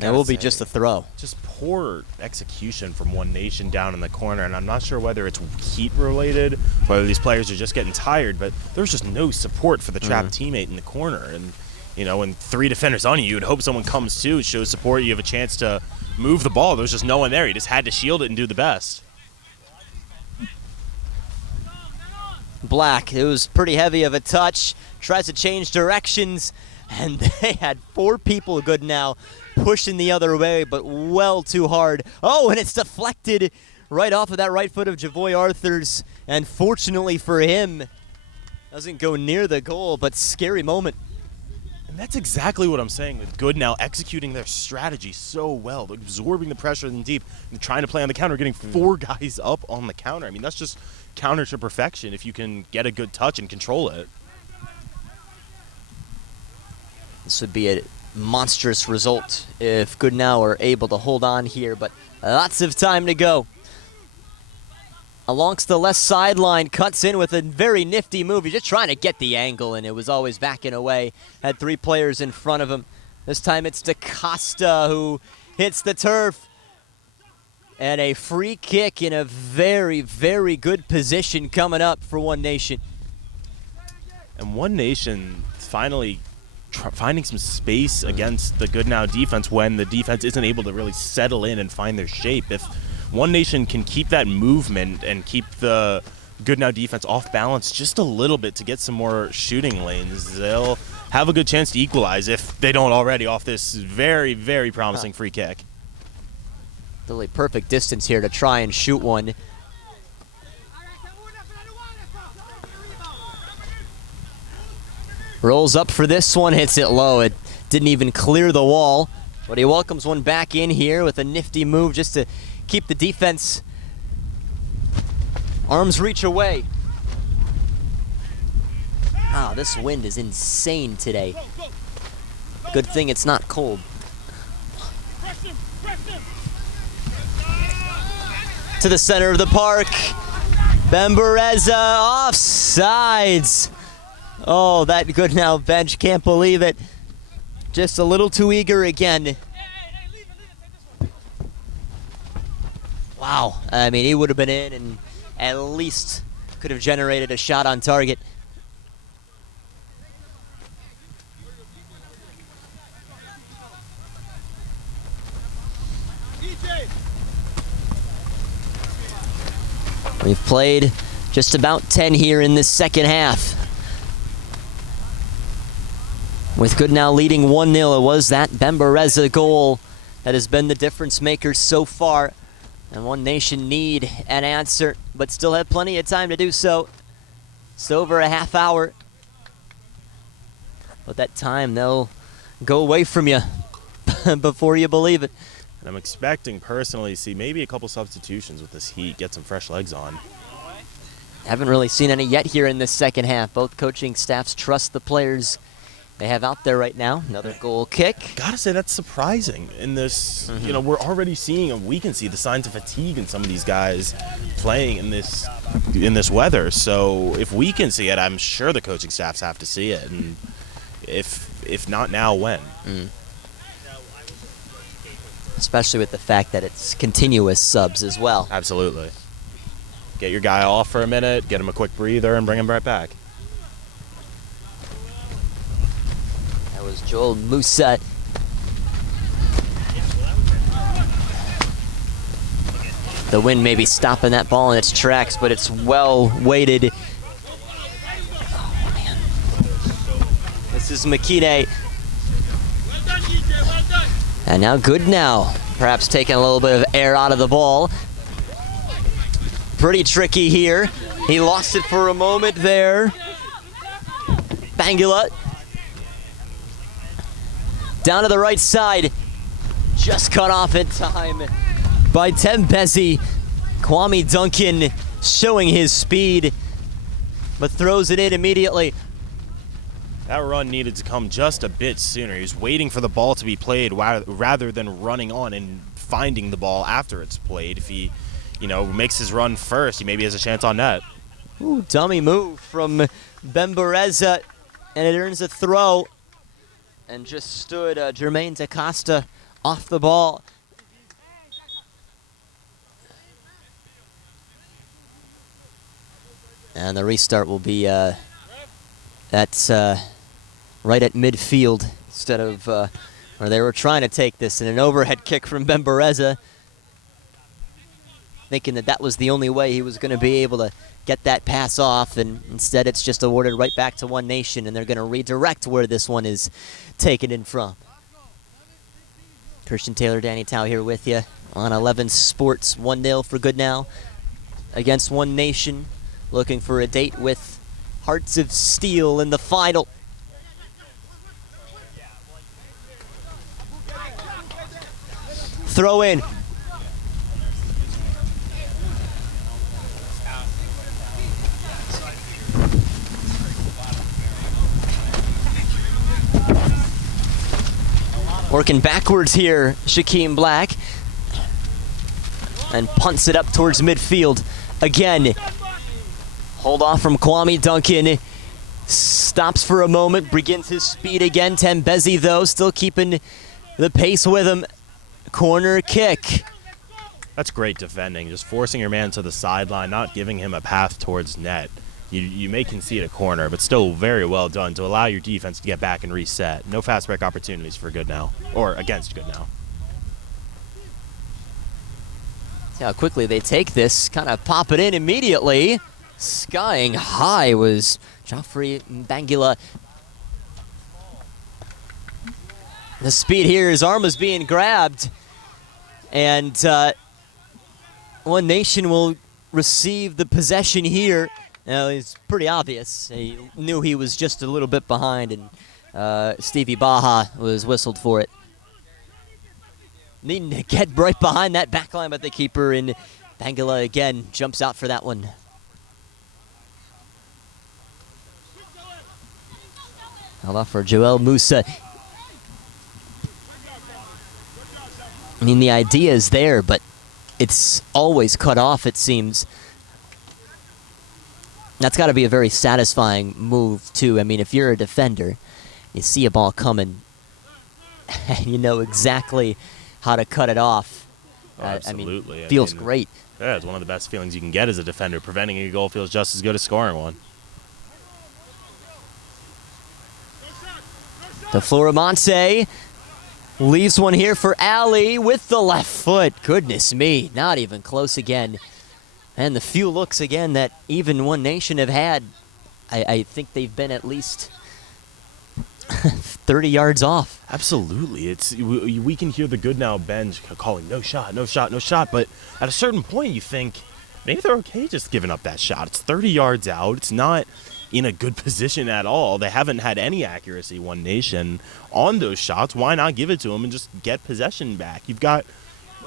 That will be just a throw. Just poor execution from One Nation down in the corner, and I'm not sure whether it's heat related, whether these players are just getting tired, but there's just no support for the trapped teammate in the corner. And you know, when 3 defenders on you, you'd hope someone comes to, shows support, you have a chance to move the ball. There's just no one there. He just had to shield it and do the best. Black, it was pretty heavy of a touch, tries to change directions, and they had 4 people good now pushing the other way, but well too hard. Oh, and it's deflected right off of that right foot of Javoy Arthurs, and fortunately for him, doesn't go near the goal, but scary moment. And that's exactly what I'm saying with Goodnow executing their strategy so well, absorbing the pressure in deep and trying to play on the counter, getting 4 guys up on the counter. I mean, that's just counter to perfection if you can get a good touch and control it. This would be a monstrous result if Goodnow are able to hold on here, but lots of time to go. Alongst the left sideline, cuts in with a very nifty move. He's just trying to get the angle, and it was always backing away. Had 3 players in front of him. This time it's DaCosta who hits the turf. And a free kick in a very, very good position coming up for One Nation. And One Nation finally finding some space against the Goodnow defense when the defense isn't able to really settle in and find their shape. If One Nation can keep that movement and keep the Goodnow defense off balance just a little bit to get some more shooting lanes, they'll have a good chance to equalize if they don't already off this very, very promising free kick. Really perfect distance here to try and shoot one. Rolls up for this one, hits it low. It didn't even clear the wall, but he welcomes one back in here with a nifty move just to keep the defense arm's reach away. Ah, this wind is insane today. Good thing it's not cold. To the center of the park. Bembereza offsides. Oh, that Goodnow bench can't believe it. Just a little too eager again. Wow, I mean, he would have been in and at least could have generated a shot on target. We've played just about 10 here in this second half. With Goodnow leading 1-0, it was that Bembereza goal that has been the difference maker so far. And One Nation need an answer, but still have plenty of time to do so. It's over a half hour. But that time, they'll go away from you before you believe it. And I'm expecting personally to see maybe a couple substitutions with this heat, get some fresh legs on. Haven't really seen any yet here in this second half. Both coaching staffs trust the players they have out there right now. Another goal kick. Gotta say that's surprising. In this, you know, we're already seeing, and we can see the signs of fatigue in some of these guys playing in this weather. So if we can see it, I'm sure the coaching staffs have to see it. And if not now, when? Especially with the fact that it's continuous subs as well. Absolutely. Get your guy off for a minute, get him a quick breather, and bring him right back. That was Joel Musa. The wind may be stopping that ball in its tracks, but it's well weighted. Oh, man. This is Makine. And now Goodnow, perhaps taking a little bit of air out of the ball. Pretty tricky here. He lost it for a moment there. Bangula. Down to the right side. Just cut off in time by Tembezi. Kwame Duncan showing his speed, but throws it in immediately. That run needed to come just a bit sooner. He was waiting for the ball to be played rather than running on and finding the ball after it's played. If he, makes his run first, he maybe has a chance on net. Ooh, dummy move from Bembereza, and it earns a throw. And just stood Jermaine DaCosta off the ball. And the restart will be right at midfield instead of where they were trying to take this in an overhead kick from Bembereza, thinking that was the only way he was going to be able to get that pass off, and instead it's just awarded right back to One Nation, and they're going to redirect where this one is taken in from. Christian Taylor, Danny Tao here with you on 11 Sports. 1-0 for Goodnow against One Nation, looking for a date with Hearts of Steel in the final. Throw in. Working backwards here, Shaquem Black. And punts it up towards midfield. Again, hold off from Kwame Duncan. Stops for a moment, begins his speed again. Tembezi, though, still keeping the pace with him. Corner kick. That's great defending, just forcing your man to the sideline, not giving him a path towards net. You may concede a corner, but still very well done to allow your defense to get back and reset. No fast break opportunities for Goodnow, or against Goodnow. See how quickly they take this, kind of pop it in immediately. Skying high was Joffrey Bangula. The speed here, his arm was being grabbed, and One Nation will receive the possession here. Now, it's pretty obvious. He knew he was just a little bit behind, and Stevie Baja was whistled for it. Needing to get right behind that backline by the keeper, and Bangula again jumps out for that one. Held off for Joel Musa. I mean, the idea is there, but it's always cut off, it seems. That's got to be a very satisfying move, too. I mean, if you're a defender, you see a ball coming, and you know exactly how to cut it off. Absolutely. I mean, feels great. Yeah, it's one of the best feelings you can get as a defender. Preventing a goal feels just as good as scoring one. To Floramonte. Leaves one here for Ali with the left foot. Goodness me, not even close again. And the few looks again that even One Nation have had, I think they've been at least 30 yards off. Absolutely. We can hear the Goodnow bench calling no shot, no shot, no shot. But at a certain point, you think maybe they're okay just giving up that shot. It's 30 yards out. It's not in a good position at all. They haven't had any accuracy, One Nation, on those shots. Why not give it to them and just get possession back? You've got,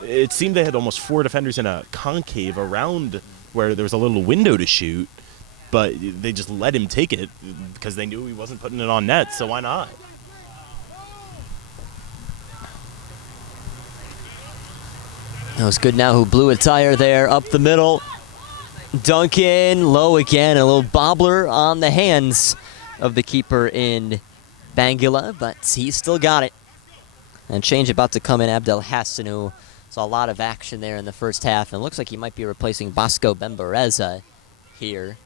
it seemed they had almost 4 defenders in a concave around where there was a little window to shoot, but they just let him take it because they knew he wasn't putting it on net, so why not? That was Goodnow who blew a tire there up the middle. Duncan low again, a little bobbler on the hands of the keeper in Bangula, but he's still got it. And change about to come in, Abdel Hassan, who saw a lot of action there in the first half, and looks like he might be replacing Bosco Bembereza here.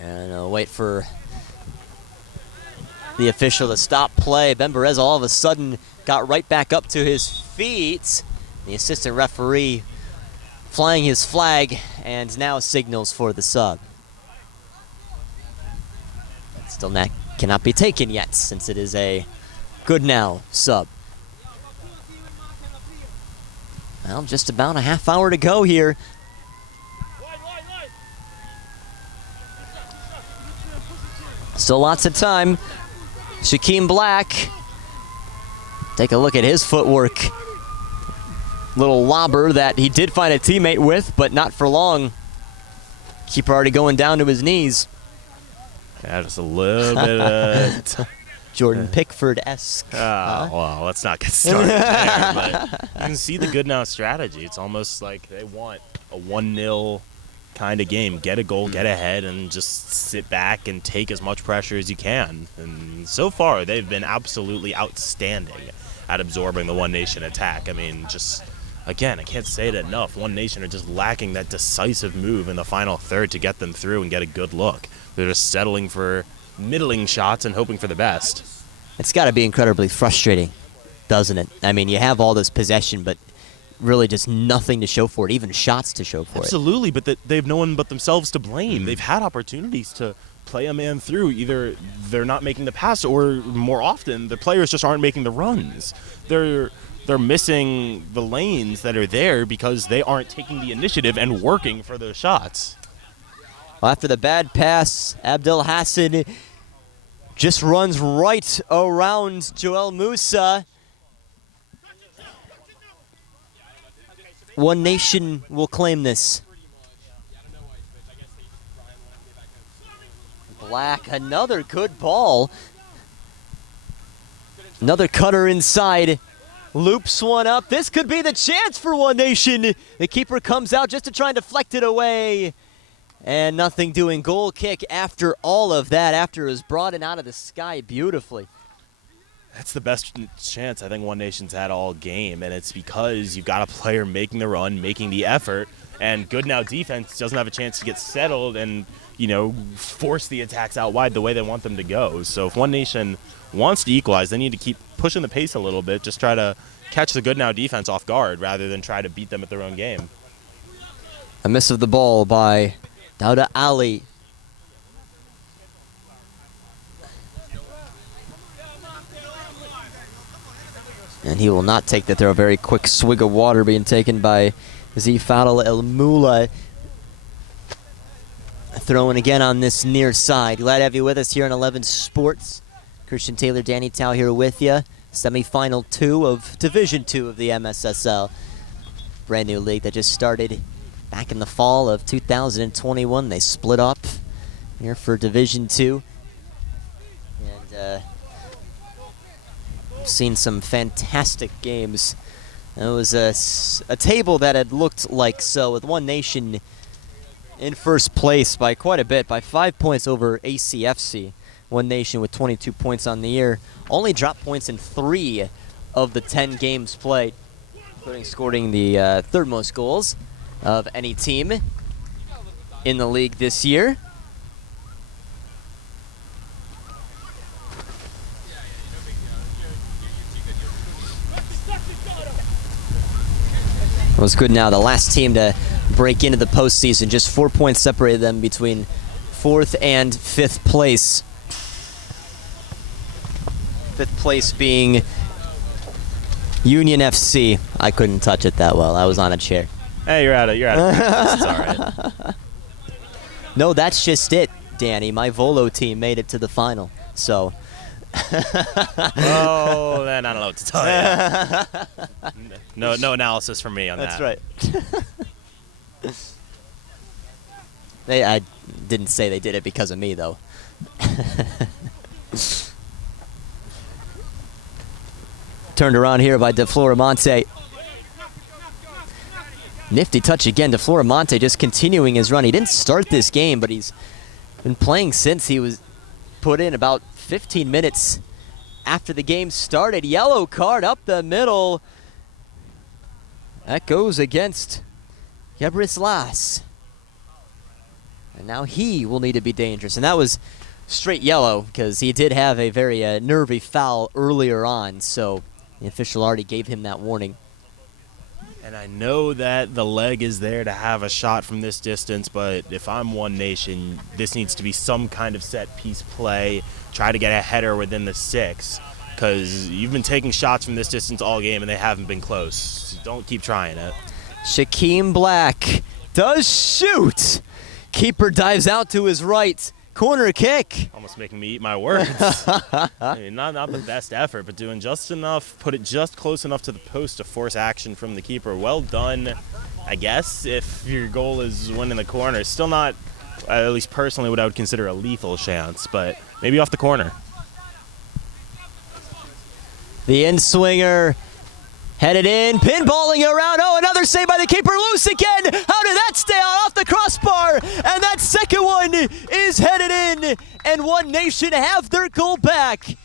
And I'll wait for the official to stop play. Bembereza all of a sudden got right back up to his feet. The assistant referee flying his flag and now signals for the sub. Still cannot be taken yet since it is a Goodnow sub. Well, just about a half hour to go here. Still lots of time. Shaquem Black. Take a look at his footwork. Little lobber that he did find a teammate with, but not for long. Keeper already going down to his knees. Yeah, just a little bit of... Jordan Pickford-esque. Well, let's not get started there, but you can see the Goodnow strategy. It's almost like they want a 1-0 kind of game. Get a goal, get ahead, and just sit back and take as much pressure as you can. And so far, they've been absolutely outstanding at absorbing the One Nation attack. I mean, just, again, I can't say it enough. One Nation are just lacking that decisive move in the final third to get them through and get a good look. They're just settling for middling shots and hoping for the best. It's got to be incredibly frustrating, doesn't it? I mean, you have all this possession, but really just nothing to show for it, even shots to show for it. Absolutely, but they've no one but themselves to blame. They've had opportunities to play a man through. Either they're not making the pass, or more often, the players just aren't making the runs. They're missing the lanes that are there because they aren't taking the initiative and working for those shots. Well, after the bad pass, Abdel Hassan just runs right around Joel Musa. One Nation will claim this. Black, another good ball. Another cutter inside. Loops one up. This could be the chance for One Nation. The keeper comes out just to try and deflect it away. And nothing doing. Goal kick after all of that, after it was brought in out of the sky beautifully. That's the best chance I think One Nation's had all game, and it's because you've got a player making the run, making the effort, and Goodnow defense doesn't have a chance to get settled and, you know, force the attacks out wide the way they want them to go. So if One Nation wants to equalize, they need to keep pushing the pace a little bit, just try to catch the Goodnow defense off guard rather than try to beat them at their own game. A miss of the ball by Dauda Ali. And he will not take that throw. A very quick swig of water being taken by Zifadal El Mula. Throwing again on this near side. Glad to have you with us here on 11 Sports. Christian Taylor, Danny Tao here with you. Semi-final 2 of Division 2 of the MSSL. Brand new league that just started back in the fall of 2021. They split up here for Division 2. And seen some fantastic games. It was a table that had looked like so, with One Nation in first place by quite a bit, by 5 points over ACFC. One Nation with 22 points on the year. Only dropped points in 3 of the 10 games played, including scoring the third most goals of any team in the league this year. It was Goodnow, the last team to break into the postseason. Just 4 points separated them between 4th and 5th place. 5th place being Union FC. I couldn't touch it that well. I was on a chair. Hey, you're out of practice. It's all right. No, that's just it, Danny. My Volo team made it to the final, so. Oh, then I don't know what to tell you. No analysis from me on that. That's right. I didn't say they did it because of me, though. Turned around here by De Floramonte. Nifty touch again. De Floramonte just continuing his run. He didn't start this game, but he's been playing since he was put in about 15 minutes after the game started. Yellow card up the middle. That goes against Gebris Las. And now he will need to be dangerous. And that was straight yellow because he did have a very nervy foul earlier on. So the official already gave him that warning. And I know that the leg is there to have a shot from this distance, but if I'm One Nation, this needs to be some kind of set-piece play. Try to get a header within the 6. because you've been taking shots from this distance all game and they haven't been close. So don't keep trying it. Shaquem Black does shoot. Keeper dives out to his right. Corner kick. Almost making me eat my words. I mean, not the best effort, but doing just enough, put it just close enough to the post to force action from the keeper. Well done, I guess, if your goal is winning the corner. Still not, at least personally, what I would consider a lethal chance, but maybe off the corner. The in-swinger headed in, pinballing around. Oh, another save by the keeper, loose again. How did that stay on off the crossbar? And that second one is headed in, and One Nation have their goal back.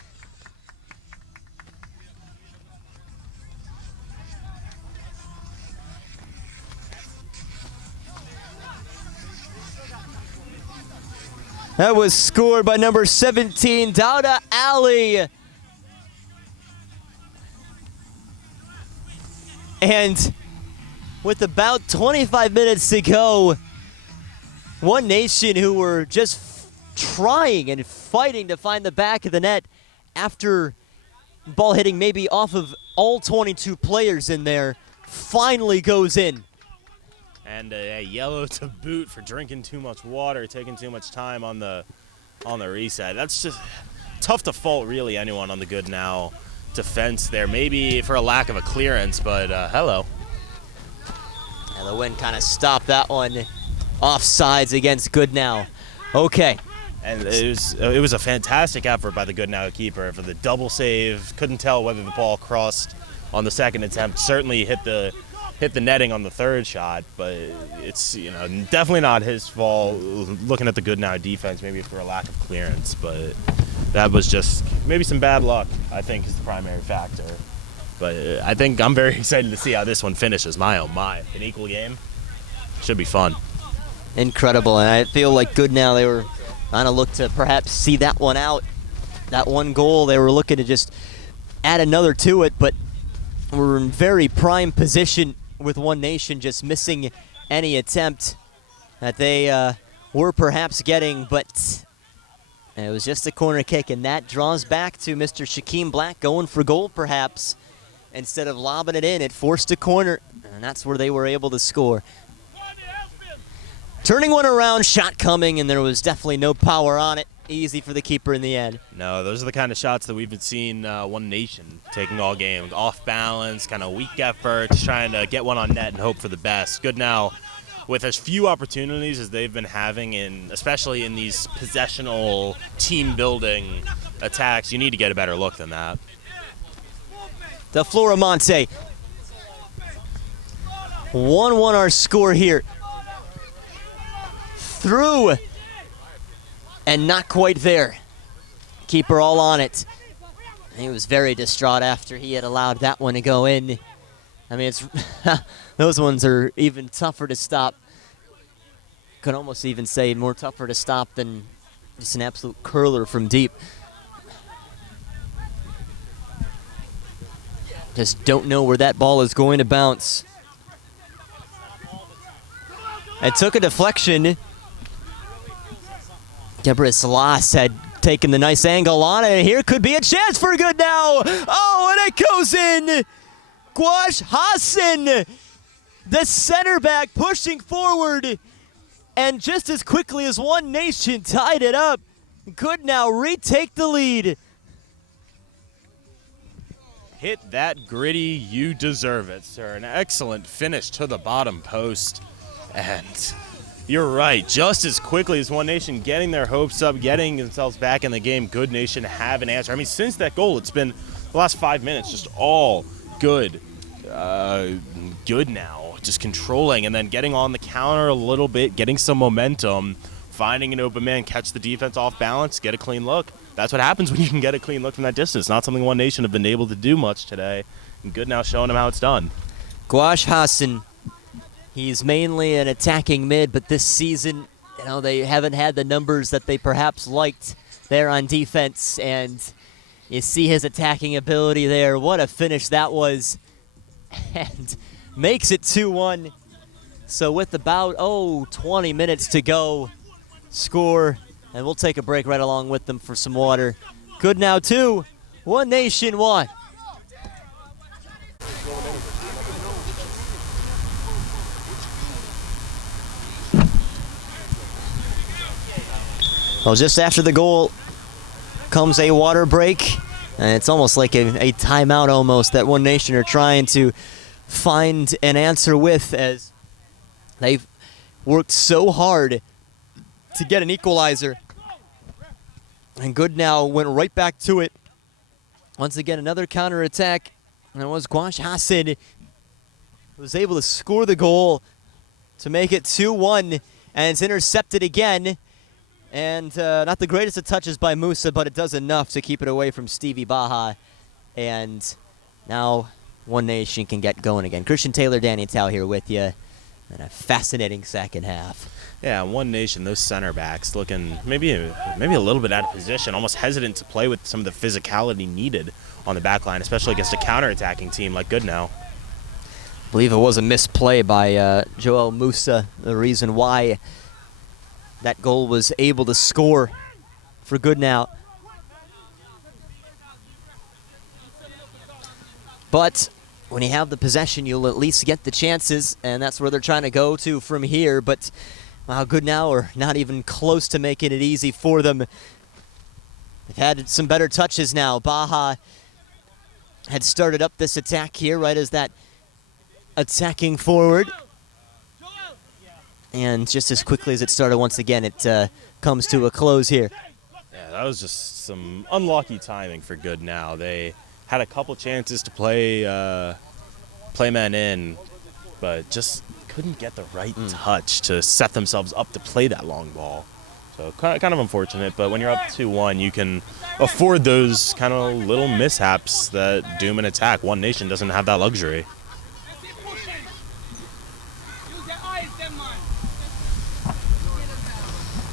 That was scored by number 17, Dauda Ali. And with about 25 minutes to go, One Nation, who were just trying and fighting to find the back of the net after ball hitting maybe off of all 22 players in there, finally goes in. And a yellow to boot for drinking too much water, taking too much time on the reset. That's just tough to fault really anyone on the Goodnow defense there. Maybe for a lack of a clearance, but hello. And the wind kind of stopped that one. Offsides against Goodnow. Okay. And it was a fantastic effort by the Goodnow keeper for the double save. Couldn't tell whether the ball crossed on the second attempt. Certainly hit the netting on the third shot, but it's definitely not his fault. Looking at the Goodnow defense, maybe for a lack of clearance, but that was just maybe some bad luck, I think, is the primary factor. But I think I'm very excited to see how this one finishes. My oh my, an equal game should be fun. Incredible, and I feel like Goodnow, they were trying to look to perhaps see that one out. That one goal, they were looking to just add another to it, but we're in very prime position with One Nation just missing any attempt that they were perhaps getting, but it was just a corner kick, and that draws back to Mr. Shaquem Black going for goal perhaps. Instead of lobbing it in, it forced a corner, and that's where they were able to score. Turning one around, shot coming, and there was definitely no power on it. Easy for the keeper in the end. No, those are the kind of shots that we've been seeing One Nation taking all game. Off balance, kind of weak efforts, trying to get one on net and hope for the best. Goodnow, with as few opportunities as they've been having, especially in these possessional team-building attacks, you need to get a better look than that. The Floramonte. 1-1 our score here. Through. And not quite there. Keeper all on it. He was very distraught after he had allowed that one to go in. I mean, it's those ones are even tougher to stop. Could almost even say more tougher to stop than just an absolute curler from deep. Just don't know where that ball is going to bounce. It took a deflection. Deborah Salas had taken the nice angle on it, and here could be a chance for Goodnow. Oh, and it goes in. Gwash Hassan, the center back, pushing forward. And just as quickly as One Nation tied it up, Goodnow retake the lead. Hit that gritty, you deserve it, sir. An excellent finish to the bottom post. And you're right, just as quickly as One Nation getting their hopes up, getting themselves back in the game, Good Nation have an answer. I mean, since that goal, it's been the last 5 minutes just all good. Goodnow, just controlling and then getting on the counter a little bit, getting some momentum, finding an open man, catch the defense off balance, get a clean look. That's what happens when you can get a clean look from that distance. Not something One Nation have been able to do much today. And Goodnow showing them how it's done. Gwash Hassan, he's mainly an attacking mid, but this season, they haven't had the numbers that they perhaps liked there on defense. And you see his attacking ability there. What a finish that was. And makes it 2-1. So with about, 20 minutes to go, score. And we'll take a break right along with them for some water. Goodnow 2, One Nation 1. Well, just after the goal comes a water break, and it's almost like a timeout almost that One Nation are trying to find an answer with, as they've worked so hard to get an equalizer. And Goodnow went right back to it. Once again, another counterattack, and it was Gwash Hassan who was able to score the goal to make it 2-1, and it's intercepted again. And not the greatest of touches by Mssl, but it does enough to keep it away from Stevie Baja. And now One Nation can get going again. Christian Taylor, Danny Tao here with you. And a fascinating second half. Yeah, One Nation, those center backs looking maybe a little bit out of position, almost hesitant to play with some of the physicality needed on the back line, especially against a counterattacking team like Goodnow. I believe it was a misplay by Joel Mssl, the reason why that goal was able to score for Goodnow. But when you have the possession, you'll at least get the chances, and that's where they're trying to go to from here. But wow, Goodnow are not even close to making it easy for them. They've had some better touches now. Baja had started up this attack here right as that attacking forward. And just as quickly as it started, once again, it comes to a close here. Yeah, that was just some unlucky timing for Goodnow. They had a couple chances to play men in, but just couldn't get the right touch to set themselves up to play that long ball. So kind of unfortunate, but when you're up 2-1, you can afford those kind of little mishaps that doom an attack. One Nation doesn't have that luxury.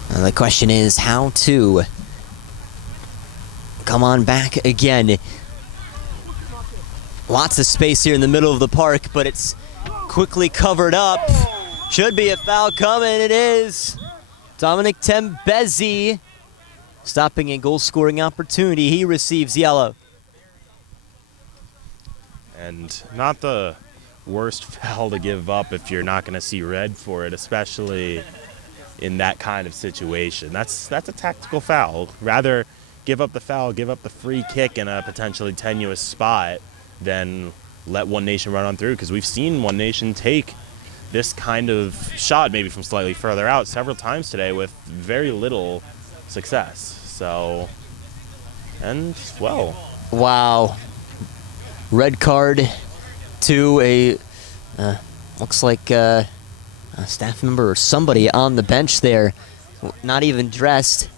The question is how to come on back again. Lots of space here in the middle of the park, but it's quickly covered up. Should be a foul coming, it is. Dominic Tembezi stopping a goal-scoring opportunity. He receives yellow. And not the worst foul to give up if you're not going to see red for it, especially in that kind of situation. That's a tactical foul. Rather give up the foul, give up the free kick in a potentially tenuous spot than let One Nation run on through, because we've seen One Nation take this kind of shot maybe from slightly further out several times today with very little success. So, and well. Wow. Red card to a, looks like a staff member or somebody on the bench there, not even dressed.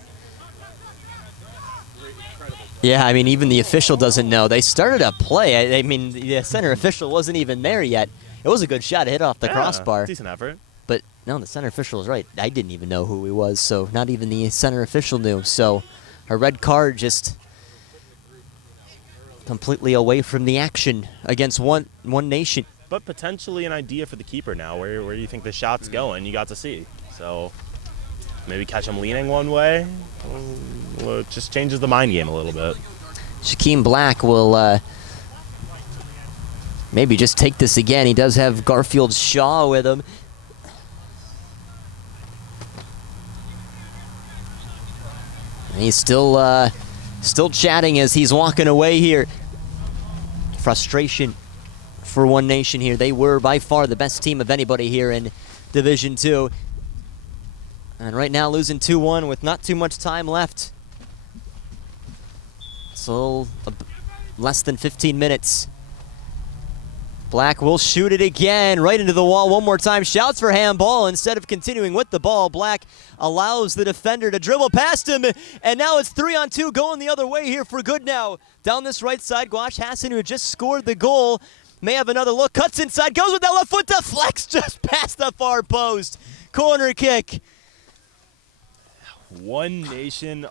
Yeah, I mean, even the official doesn't know. They started a play. I mean, the center official wasn't even there yet. It was a good shot. It hit off the crossbar. Decent effort. But no, the center official was right. I didn't even know who he was, so not even the center official knew. So a red card, just completely away from the action against One Nation. But potentially an idea for the keeper now. Where you think the shot's going, you got to see. So maybe catch him leaning one way. Well, it just changes the mind game a little bit. Shaquem Black will maybe just take this again. He does have Garfield Shaw with him. And he's still chatting as he's walking away here. Frustration for One Nation here. They were by far the best team of anybody here in Division 2. And right now losing 2-1 with not too much time left. So less than 15 minutes. Black will shoot it again, right into the wall one more time. Shouts for handball instead of continuing with the ball. Black allows the defender to dribble past him, and now it's 3-on-2 going the other way here for Goodnow. Down this right side, Gwash Hassan, who had just scored the goal, may have another look. Cuts inside, goes with that left foot, deflects just past the far post. Corner kick. One Nation,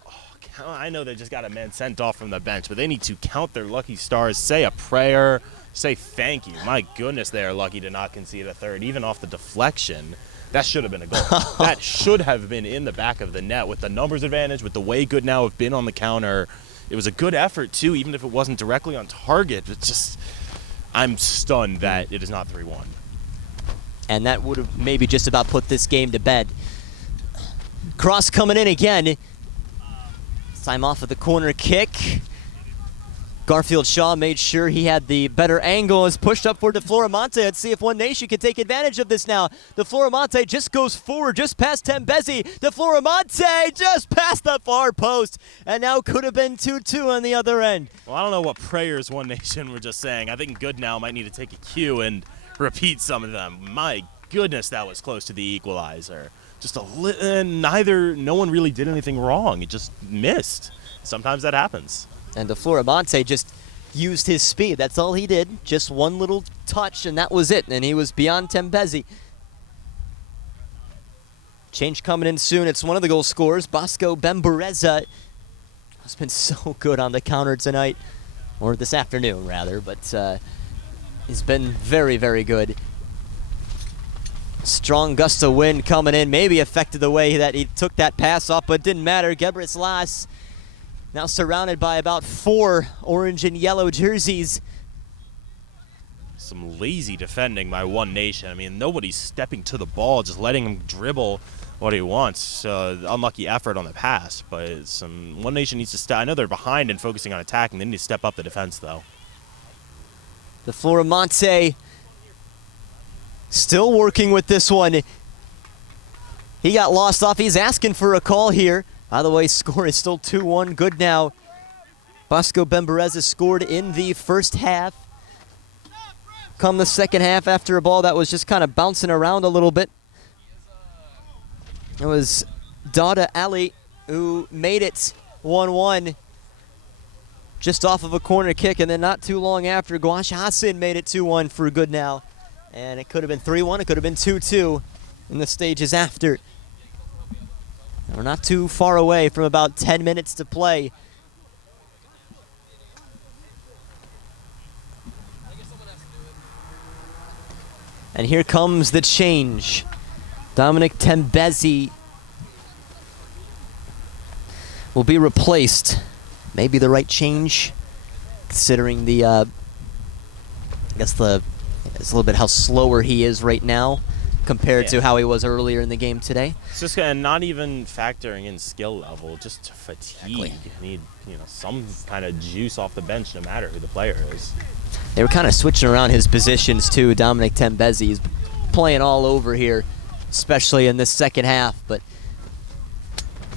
I know they just got a man sent off from the bench, but they need to count their lucky stars, say a prayer, say thank you. My goodness, they are lucky to not concede a third, even off the deflection. That should have been a goal. That should have been in the back of the net with the numbers advantage, with the way Goodnow have been on the counter. it was a good effort too, even if it wasn't directly on target. It's just, I'm stunned that it is not 3-1. And that would have maybe just about put this game to bed. Cross coming in again. This time off of the corner kick. Garfield Shaw made sure he had the better angle, is pushed up for DeFloramonte. Let's see if Onenation can take advantage of this now. DeFloramonte just goes forward, just past Tembezi. DeFloramonte just past the far post, and now could have been 2-2 on the other end. Well, I don't know what prayers Onenation were just saying. I think Goodnow might need to take a cue and repeat some of them. My goodness, that was close to the equalizer. Just no one really did anything wrong. It just missed. Sometimes that happens. And DeFloramonte just used his speed. That's all he did. Just one little touch, and that was it. And he was beyond Tembezi. Change coming in soon. It's one of the goal scorers, Bosco Bembereza. Has been so good on the counter tonight, or this afternoon, rather. But he's been very, very good. Strong gust of wind coming in. Maybe affected the way that he took that pass off, but didn't matter. Gebris Las now surrounded by about 4 orange and yellow jerseys. Some lazy defending by Onenation. I mean, nobody's stepping to the ball, just letting him dribble what he wants. Unlucky effort on the pass, but Onenation needs to step. I know they're behind and focusing on attacking. They need to step up the defense, though. DeFloramonte still working with this one. He got lost off. He's asking for a call here. By the way, score is still 2-1. Goodnow. Bosco Bembereza scored in the first half. Come the second half, after a ball that was just kind of bouncing around a little bit, it was Dada Ali who made it 1-1 just off of a corner kick, and then not too long after, Gouache Hassan made it 2-1 for Goodnow. And it could have been 3-1, it could have been 2-2 in the stages after. We're not too far away from about 10 minutes to play. And here comes the change. Dominic Tembezi will be replaced. Maybe the right change, considering the, I guess it's a little bit how slower he is right now compared to how he was earlier in the game today. It's just not even factoring in skill level, just fatigue. Exactly. You need, some kind of juice off the bench, no matter who the player is. They were kind of switching around his positions too. Dominic Tembezi is playing all over here, especially in this second half. But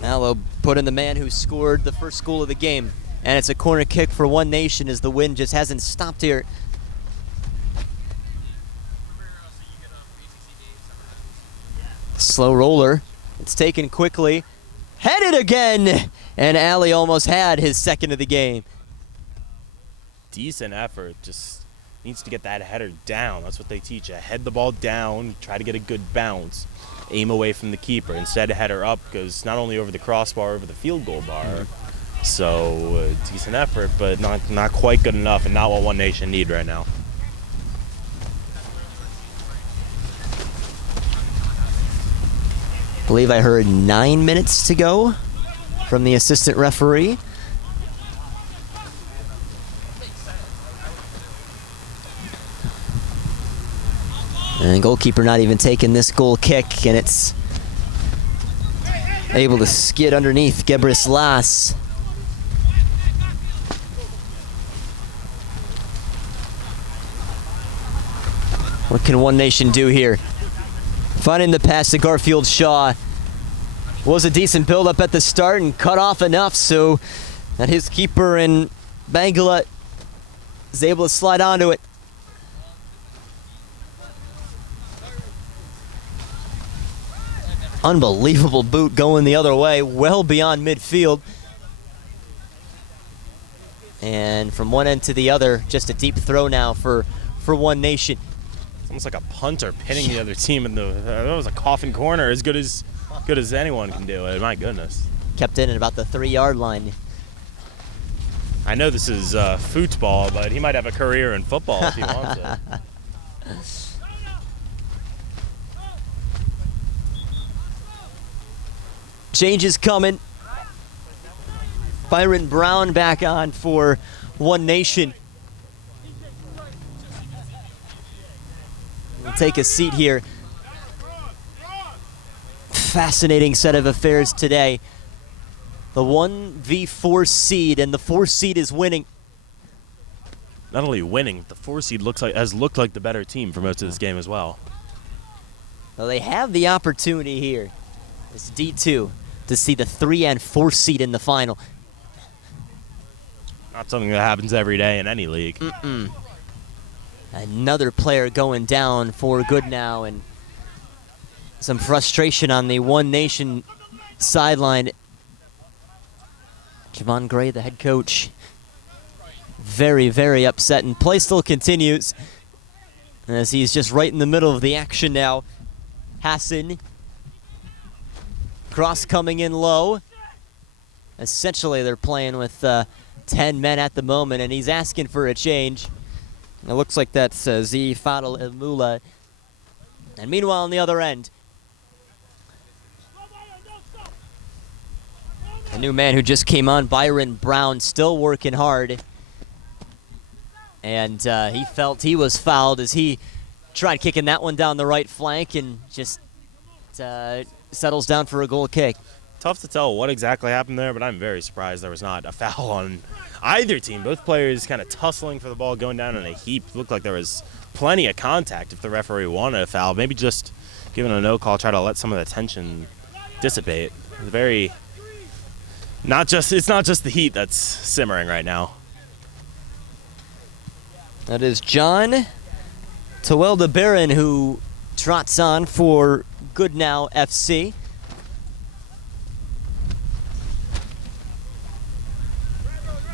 now they'll put in the man who scored the first goal of the game. And it's a corner kick for Onenation as the wind just hasn't stopped here. Slow roller. It's taken quickly. Headed again! And Ali almost had his second of the game. Decent effort, just needs to get that header down. That's what they teach you. Head the ball down, try to get a good bounce, aim away from the keeper. Instead, head her up, goes not only over the crossbar, over the field goal bar. So, decent effort, but not quite good enough, and not what Onenation need right now. I believe I heard 9 minutes to go from the assistant referee. And the goalkeeper not even taking this goal kick, and it's able to skid underneath Gebris Las. What can Onenation do here? Finding the pass to Garfield Shaw. Was a decent build-up at the start and cut off enough so that his keeper in Bangala is able to slide onto it. Unbelievable boot going the other way, well beyond midfield. And from one end to the other, just a deep throw now for Onenation. It's almost like a punter pinning the other team in the. That was a coffin corner, as good as anyone can do it. My goodness. Kept in at about the 3-yard line. I know this is football, but he might have a career in football if he wants it. Change is coming. Byron Brown back on for One Nation. We'll take a seat here. Fascinating set of affairs today. The 1v4 seed, and the 4 seed is winning. Not only winning, the 4 seed has looked like the better team for most of this game as well. Well, they have the opportunity here, this D2, to see the 3 and 4 seed in the final. Not something that happens every day in any league. Another player going down for Goodnow, and some frustration on the One Nation sideline. Javon Gray, the head coach, very, very upset, and play still continues as he's just right in the middle of the action now. Hassan, cross coming in low. Essentially, they're playing with 10 men at the moment, and he's asking for a change. It looks like that's Z Fadel El-Mula. And meanwhile, on the other end, a new man who just came on, Byron Brown, still working hard. And he felt he was fouled as he tried kicking that one down the right flank and just settles down for a goal kick. Tough to tell what exactly happened there, but I'm very surprised there was not a foul on either team. Both players kind of tussling for the ball, going down in a heap. Looked like there was plenty of contact if the referee wanted a foul. Maybe just giving a no call, try to let some of the tension dissipate. It's not just the heat that's simmering right now. That is John Tawelda Barron who trots on for Goodnow FC.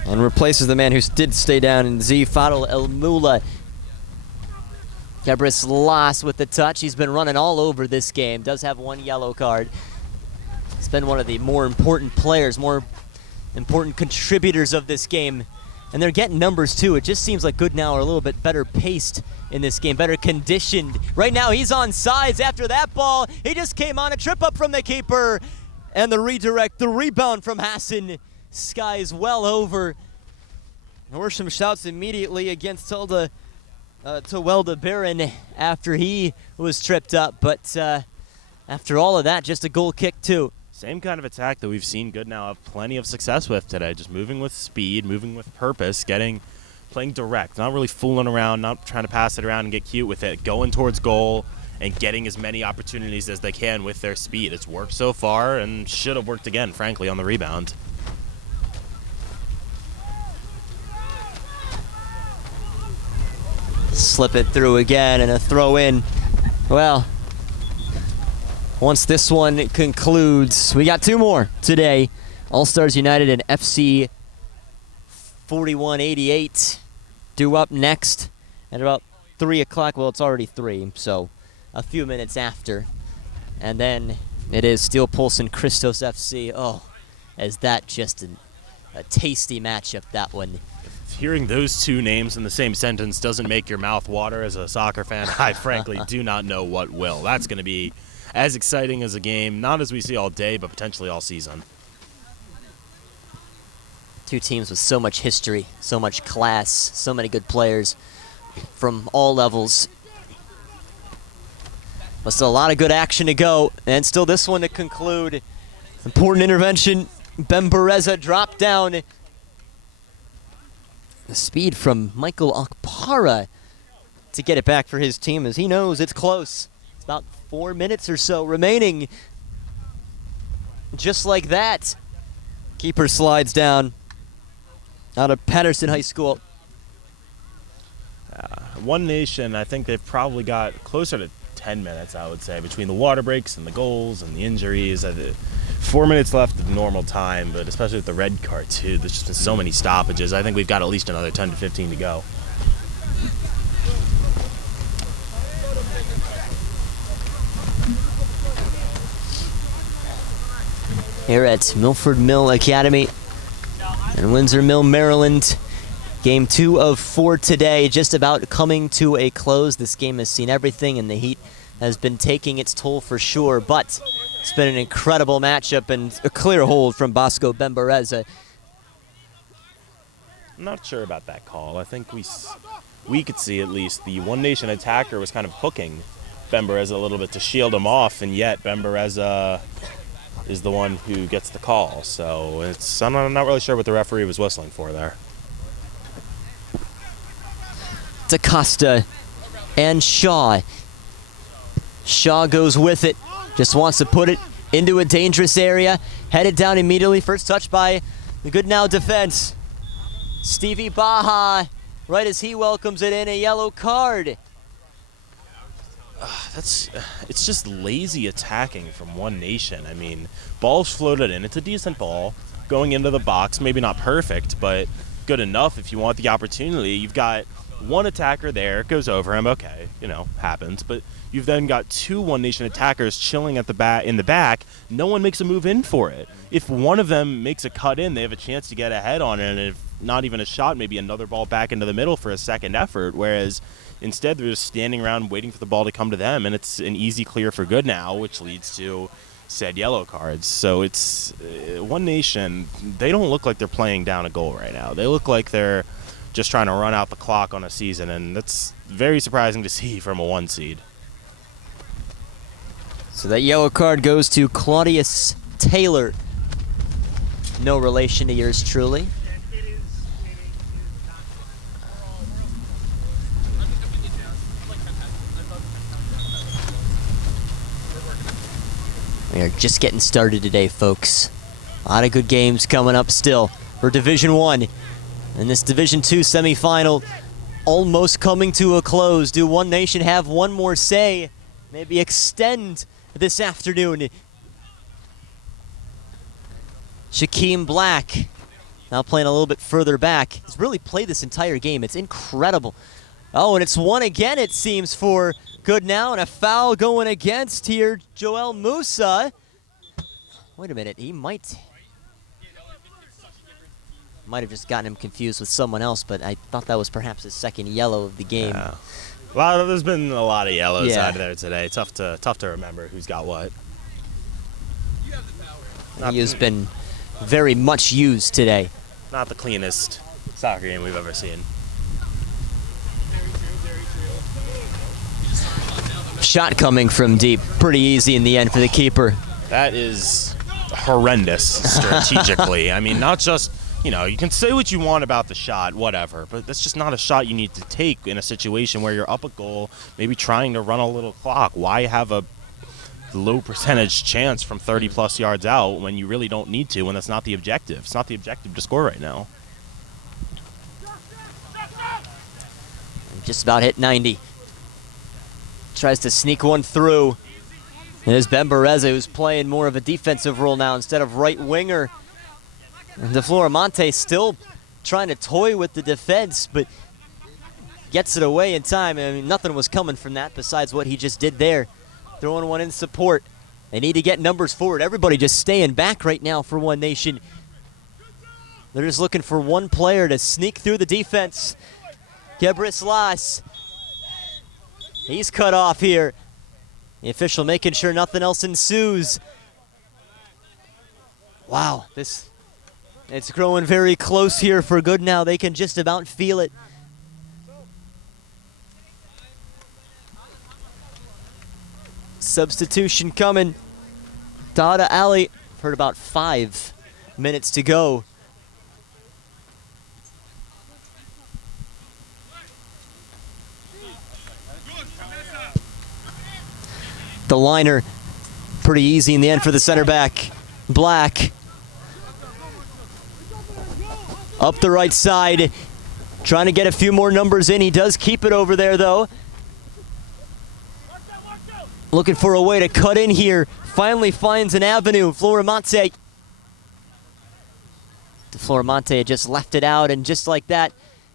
And replaces the man who did stay down in Z Fadel El-Mula. Gebris Las with the touch. He's been running all over this game. Does have one yellow card. He's been one of the more important players, more important contributors of this game. And they're getting numbers too. It just seems like Goodnow are a little bit better paced in this game, better conditioned. Right now he's on sides after that ball. He just came on a trip up from the keeper. And the redirect, the rebound from Hassan. Sky's well over. There were some shouts immediately against Tawelda Barron after he was tripped up. But after all of that, just a goal kick too. Same kind of attack that we've seen Goodnow have plenty of success with today. Just moving with speed, moving with purpose, playing direct, not really fooling around, not trying to pass it around and get cute with it, going towards goal and getting as many opportunities as they can with their speed. It's worked so far and should have worked again, frankly, on the rebound. Slip it through again and a throw in. Well, once this one concludes, we got 2 more today. All-Stars United and FC 4188 due up next at about 3 o'clock. Well, it's already 3, so a few minutes after. And then it is Steel Pulse and Christos FC. Oh, is that just a tasty matchup, that one. Hearing those 2 names in the same sentence doesn't make your mouth water as a soccer fan, I frankly do not know what will. That's going to be as exciting as a game, not as we see all day, but potentially all season. 2 teams with so much history, so much class, so many good players from all levels. But still a lot of good action to go, and still this one to conclude. Important intervention. Bembereza dropped down. The speed from Michael Akpara to get it back for his team, as he knows it's close. It's about 4 minutes or so remaining. Just like that, keeper slides down out of Patterson High School. One Nation, I think they've probably got closer to 10 minutes, I would say, between the water breaks and the goals and the injuries. 4 minutes left of normal time, but especially with the red card, too, there's just been so many stoppages. I think we've got at least another 10 to 15 to go. Here at Milford Mill Academy in Windsor Mill, Maryland. Game 2 of 4 today, just about coming to a close. This game has seen everything, and the heat has been taking its toll for sure, but it's been an incredible matchup and a clear hold from Bosco Bembereza. I'm not sure about that call. I think we could see at least the One Nation attacker was kind of hooking Bembereza a little bit to shield him off, and yet Bembereza is the one who gets the call. So I'm not really sure what the referee was whistling for there. DaCosta and Shaw. Shaw goes with it. Just wants to put it into a dangerous area. Headed down immediately. First touch by the Goodnow defense. Stevie Baja, right as he welcomes it in, a yellow card. It's just lazy attacking from One Nation. I mean, ball's floated in. It's a decent ball going into the box. Maybe not perfect, but good enough if you want the opportunity. You've got one attacker there, goes over him. Okay, happens. But you've then got two One Nation attackers chilling at in the back. No one makes a move in for it. If one of them makes a cut in, they have a chance to get ahead on it. And if not even a shot, maybe another ball back into the middle for a second effort. Whereas instead, they're just standing around waiting for the ball to come to them, and it's an easy clear for Goodnow, which leads to said yellow cards. So it's One Nation, they don't look like they're playing down a goal right now. They look like they're just trying to run out the clock on a season, and that's very surprising to see from a 1 seed. So that yellow card goes to Claudius Taylor. No relation to yours truly. We are just getting started today, folks. A lot of good games coming up still for Division 1. And this Division 2 semifinal almost coming to a close. Do One Nation have one more say? Maybe extend this afternoon. Shaquem Black, now playing a little bit further back. He's really played this entire game. It's incredible. Oh, and it's one again, it seems, for Goodnow, and a foul going against here, Joel Musa. Wait a minute, he might have just gotten him confused with someone else, but I thought that was perhaps his second yellow of the game. Yeah. Well, there's been a lot of yellows out of there today. Tough to remember who's got what. He has been very much used today. Not the cleanest soccer game we've ever seen. Shot coming from deep. Pretty easy in the end for the keeper. That is horrendous strategically. I mean, not just, you can say what you want about the shot, whatever, but that's just not a shot you need to take in a situation where you're up a goal, maybe trying to run a little clock. Why have a low percentage chance from 30-plus yards out when you really don't need to, when that's not the objective? It's not the objective to score right now. Just about hit 90. Tries to sneak one through. And there's Bembereza, who's playing more of a defensive role now instead of right winger. And DeFlorimonte still trying to toy with the defense, but gets it away in time. I mean, nothing was coming from that besides what he just did there. Throwing one in support. They need to get numbers forward. Everybody just staying back right now for One Nation. They're just looking for one player to sneak through the defense. Gebrislas. He's cut off here. The official making sure nothing else ensues. Wow, it's growing very close here for Goodnow. They can just about feel it. Substitution coming. Dada Ali, heard about 5 minutes to go. The liner, pretty easy in the end for the center back. Black. Up the right side, trying to get a few more numbers in. He does keep it over there, though. Looking for a way to cut in here. Finally finds an avenue. Florimonte. Florimonte just left it out, and just like that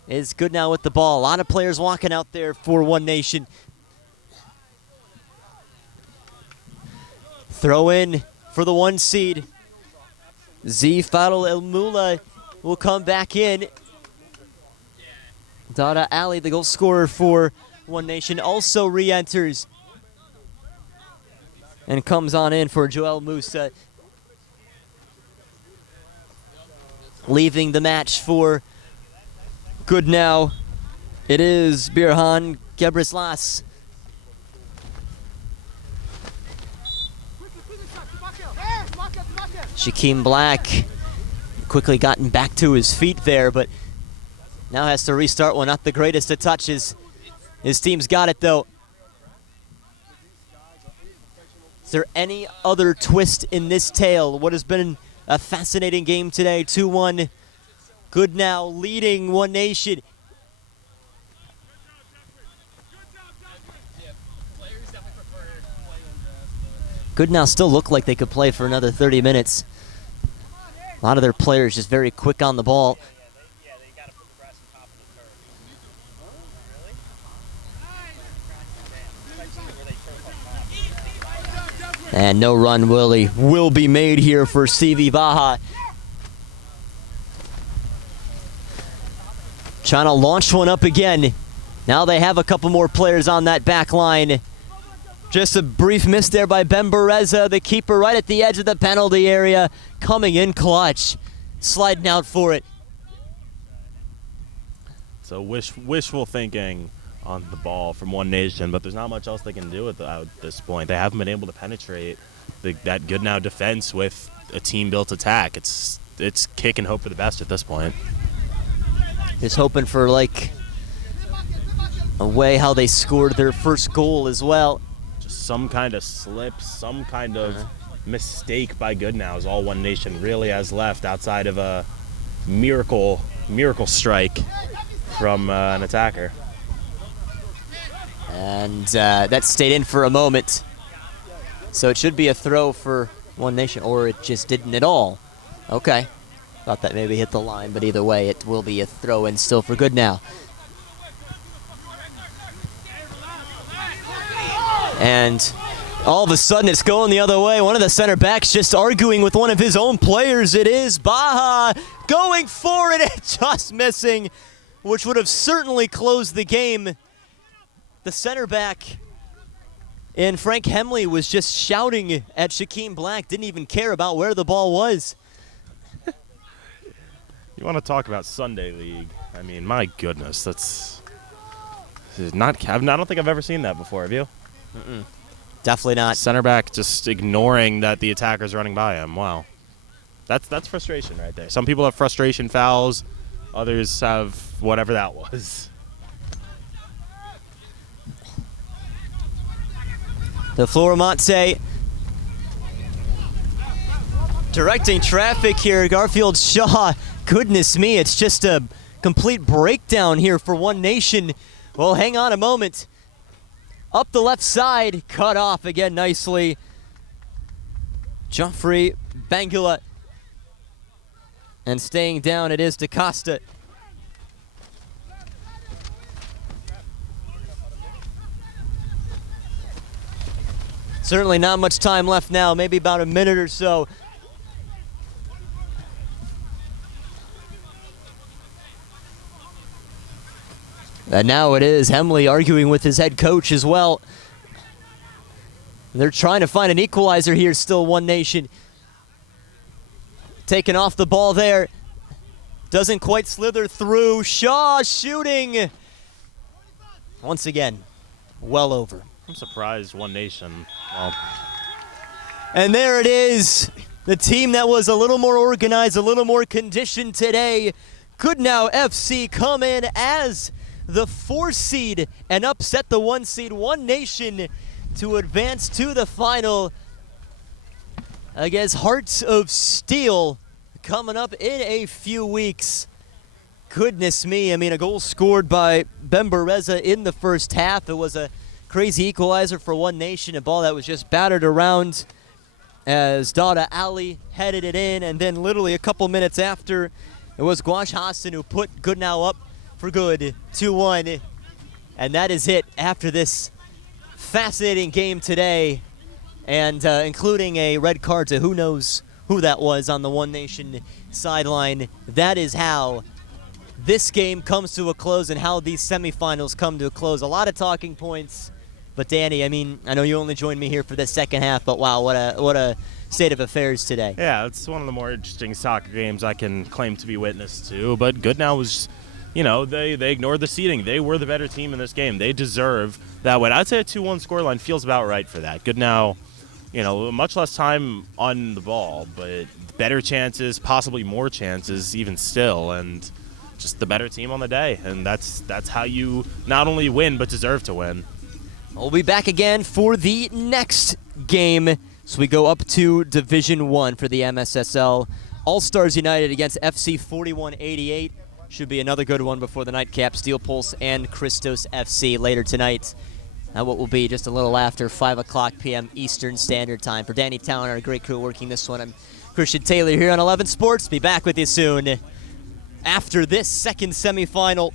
is Goodnow with the ball. A lot of players walking out there for One Nation. Throw in for the 1 seed. Z Fadel El Mula will come back in. Dada Ali, the goal scorer for One Nation, also re-enters and comes on in for Joel Musa. Leaving the match for Goodnow. It is Birhan Gebrislas. Shaquem Black quickly gotten back to his feet there, but now has to restart one. Not the greatest of touches. His team's got it, though. Is there any other twist in this tale? What has been a fascinating game today. 2-1. Goodnow leading One Nation. Goodnow still look like they could play for another 30 minutes. A lot of their players just very quick on the ball. And no run will be made here for CV Baja. Trying to launch one up again. Now they have a couple more players on that back line. Just a brief miss there by Ben Bereza, the keeper right at the edge of the penalty area, coming in clutch, sliding out for it. So wishful thinking on the ball from One Nation, but there's not much else they can do at this point. They haven't been able to penetrate that Goodnow defense with a team-built attack. It's kick and hope for the best at this point. Just hoping for like a way how they scored their first goal as well. Just some kind of slip, some kind of mistake by Goodnow is all One Nation really has left outside of a miracle strike from an attacker. And that stayed in for a moment. So it should be a throw for One Nation, or it just didn't at all. Okay. Thought that maybe hit the line, but either way, it will be a throw in still for Goodnow. And all of a sudden, it's going the other way. One of the center backs just arguing with one of his own players. It is Baja going for it, just missing, which would have certainly closed the game. The center back in Frank Hemley was just shouting at Shaquem Black, didn't even care about where the ball was. You want to talk about Sunday League? I mean, my goodness, this is not. I don't think I've ever seen that before. Have you? Definitely not. Center back just ignoring that the attacker's running by him. Wow, that's frustration right there. Some people have frustration fouls, others have whatever that was. The Florimonte directing traffic here. Garfield Shaw. Goodness me, it's just a complete breakdown here for One Nation. Well, hang on a moment. Up the left side, cut off again nicely. Joffrey Bangula. And staying down, it is DaCosta. Certainly not much time left now, maybe about a minute or so. And now it is Hemley arguing with his head coach as well. They're trying to find an equalizer here, still One Nation. Taking off the ball there. Doesn't quite slither through. Shaw shooting. Once again, well over. I'm surprised One Nation. Well, and there it is. The team that was a little more organized, a little more conditioned today. Goodnow FC come in as the 4 seed and upset the 1 seed One Nation to advance to the final. I guess Hearts of Steel coming up in a few weeks. Goodness me, I mean, a goal scored by Ben Bereza in the first half. It was a crazy equalizer for One Nation, a ball that was just battered around as Dada Ali headed it in, and then literally a couple minutes after, it was Gwash Hassan who put Goodnow up for good, 2-1. And that is it after this fascinating game today, and including a red card to who knows who that was on the One Nation sideline. That is how this game comes to a close and how these semifinals come to a close. A lot of talking points, but Danny, I mean, I know you only joined me here for the second half, but wow, what a state of affairs today. Yeah, it's one of the more interesting soccer games I can claim to be witness to, but Goodnow was you know, they ignored the seeding. They were the better team in this game. They deserve that win. I'd say a 2-1 scoreline feels about right for that. Goodnow, you know, much less time on the ball, but better chances, possibly more chances even still, and just the better team on the day. And that's how you not only win, but deserve to win. We'll be back again for the next game. So we go up to Division 1 for the MSSL. All-Stars United against FC 4188. Should be another good one before the nightcap. Steel Pulse and Christos FC later tonight. Now what will be just a little after 5 o'clock p.m. Eastern Standard Time. For Danny Town, our great crew working this one, I'm Christian Taylor here on 11 Sports. Be back with you soon. After this second semifinal,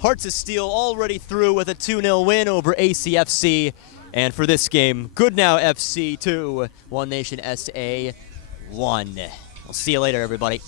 Hearts of Steel already through with a 2-0 win over ACFC. And for this game, Goodnow FC 2, Onenation SA 1. I'll see you later, everybody.